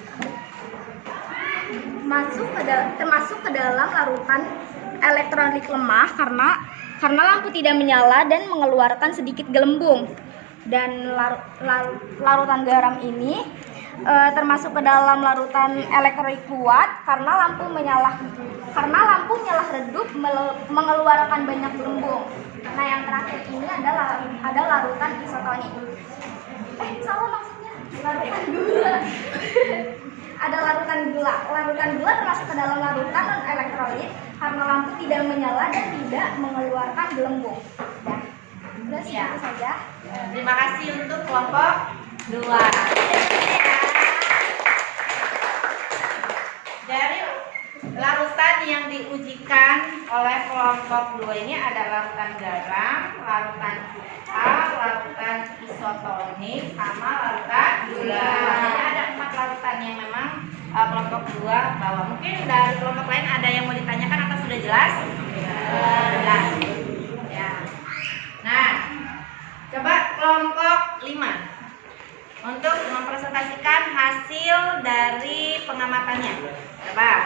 termasuk ke dalam larutan elektrolit lemah karena lampu tidak menyala dan mengeluarkan sedikit gelembung. Dan larutan garam ini termasuk ke dalam larutan elektrolit kuat karena lampu menyala redup mengeluarkan banyak gelembung. Nah, yang terakhir ini ada larutan isotonik. Salah maksudnya larutan gula. Ada larutan gula. Larutan gula termasuk ke dalam larutan non elektrolit karena lampu tidak menyala dan tidak mengeluarkan gelembung. Terus Ya. itu saja. Terima kasih untuk kelompok 2. Dari larutan yang diujikan oleh kelompok 2 ini ada larutan garam, larutan cuka, larutan isotonik, sama larutan gula. Jadi ada 4 larutan yang memang kelompok 2 bawa. Mungkin dari kelompok lain ada yang mau ditanyakan atau sudah jelas? Jelas. Ya. Nah, coba kelompok 5 untuk mempresentasikan hasil dari pengamatannya. Coba.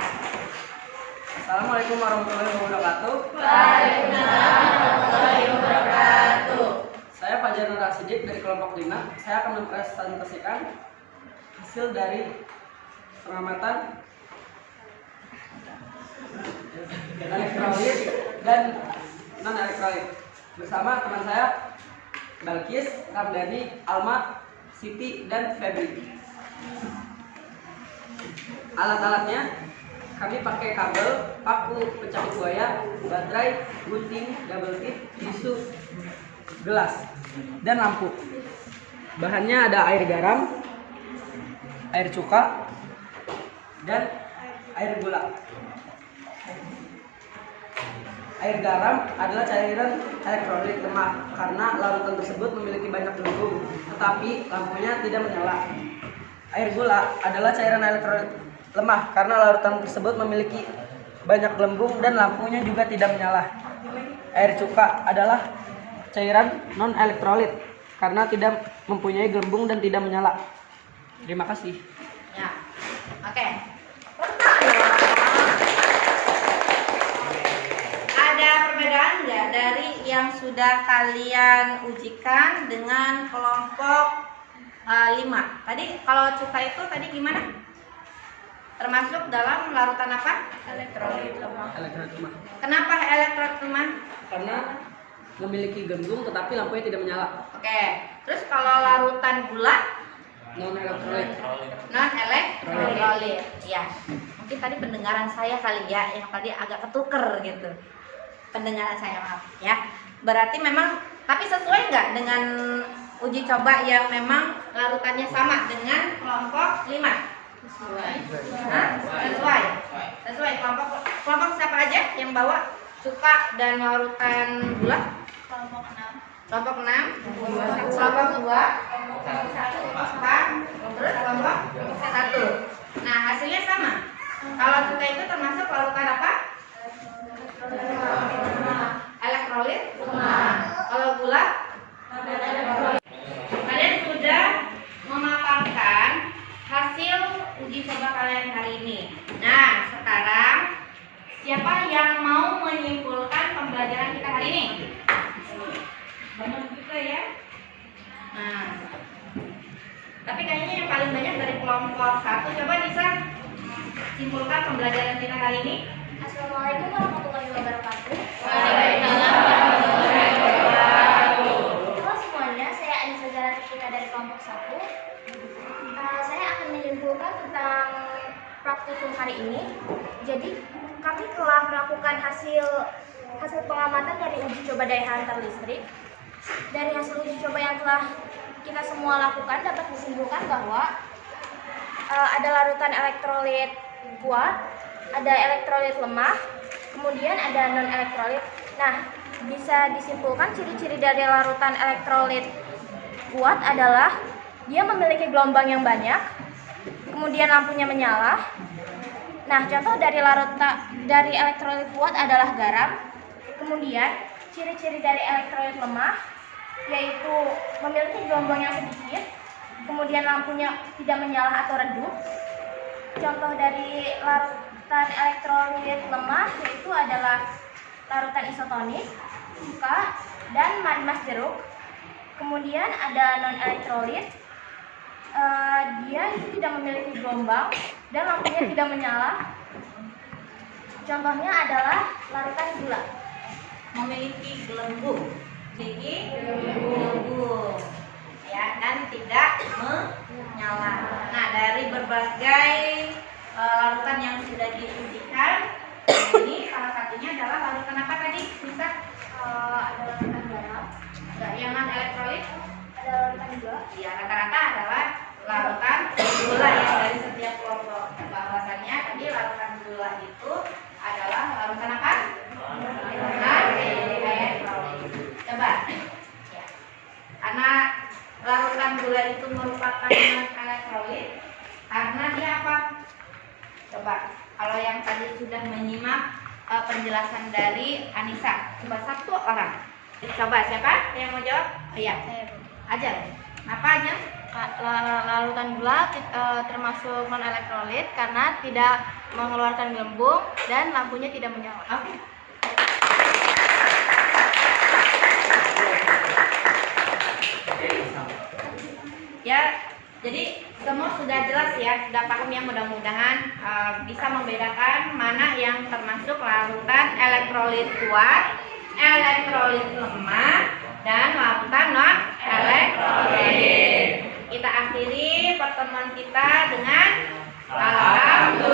Assalamualaikum warahmatullahi wabarakatuh. Waalaikumsalam warahmatullahi wabarakatuh. Saya Fajar Nur Rasidik dari kelompok 5. Saya akan mempresentasikan hasil dari pengamatan elektrolit dan non elektrolit bersama teman saya Balkis, Ramdhani, Alma, Siti, dan Febri. Alat-alatnya kami pakai kabel, paku, pencapit buaya, baterai, gunting, double tip, tisu, gelas, dan lampu. Bahannya ada air garam, air cuka, dan air gula. Air garam adalah cairan elektrolit lemah karena larutan tersebut memiliki banyak gelembung, tetapi lampunya tidak menyala. Air gula adalah cairan elektrolit lemah karena larutan tersebut memiliki banyak gelembung dan lampunya juga tidak menyala. Air cuka adalah cairan non elektrolit karena tidak mempunyai gelembung dan tidak menyala. Terima kasih. Ya. Oke. Ada perbedaan nggak dari yang sudah kalian ujikan dengan kelompok 5? Tadi kalau cuka itu tadi gimana? Termasuk dalam larutan apa? Elektrolit lemah. Elektrolit lemah Kenapa elektrolit lemah? karena memiliki gelembung tetapi lampunya tidak menyala. Oke. Terus kalau larutan gula? Non elektrolit. Non elektrolit. Ya. Mungkin tadi pendengaran saya kali ya yang tadi agak ketuker gitu. Pendengaran saya, maaf ya. Berarti memang tapi sesuai nggak dengan uji coba yang memang larutannya sama dengan kelompok 5? Hah? Sesuai. Kelompok siapa aja yang bawa cuka dan larutan gula? Kelompok 6. Kelompok 2. kelompok 1 untuk 4, terus kelompok 1. Nah, hasilnya sama. Kalau cuka itu termasuk larutan apa? Elektrolit. Kalau gula? Kalian sudah memaparkan hasil uji coba kalian hari ini. Nah, sekarang siapa yang mau menyimpulkan pembelajaran kita hari ini? Banyak juga ya. Nah, tapi kayaknya yang paling banyak dari kelompok 1. Coba Nisa simpulkan pembelajaran kita hari ini. Assalamualaikum warahmatullahi wabarakatuh. Waalaikumsalam warahmatullahi wabarakatuh. Halo semuanya, saya Anissa Zaratika dari kelompok 1. Saya akan menyimpulkan tentang praktikum hari ini. Jadi kami telah melakukan hasil pengamatan dari uji coba daya hantar listrik. Dari hasil uji coba yang telah kita semua lakukan dapat disimpulkan bahwa ada larutan elektrolit kuat, ada elektrolit lemah, kemudian ada non elektrolit. Nah, bisa disimpulkan ciri-ciri dari larutan elektrolit kuat adalah dia memiliki gelombang yang banyak, kemudian lampunya menyala. Nah, contoh dari dari elektrolit kuat adalah garam. Kemudian ciri-ciri dari elektrolit lemah yaitu memiliki gelombang yang sedikit, kemudian lampunya tidak menyala atau redup. Contoh dari larutan elektrolit lemah yaitu adalah larutan isotonik, cuka, dan mas jeruk. Kemudian ada non elektrolit, dia itu tidak memiliki gelombang dan lampunya tidak menyala. Contohnya adalah larutan gula. Memiliki gelembung, ya, dan tidak menyala. Nah, dari berbagai larutan yang sudah diujikan, ini salah satunya adalah larutan apa tadi? Bisa Ada larutan garam, yang non elektrolit? ada larutan gula, Ya, rata-rata adalah larutan gula ya dari setiap kelompok. Bahwasannya tadi larutan gula itu adalah larutan apa? Elektrolit. Coba. Ya. Karena larutan gula itu merupakan elektrolit, karena dia apa? Coba. Kalau yang tadi sudah menyimak penjelasan dari Anissa, coba satu orang. Coba siapa yang mau jawab? Iya. Ajar. Apa aja? Larutan gula termasuk non elektrolit karena tidak mengeluarkan gelembung dan lampunya tidak menyala. Oke. Ya, jadi semua sudah jelas ya, sudah paham ya, mudah-mudahan bisa membedakan mana yang termasuk larutan elektrolit kuat, elektrolit lemah, dan larutan non elektrolit. Kita akhiri pertemuan kita dengan alhamdulillah.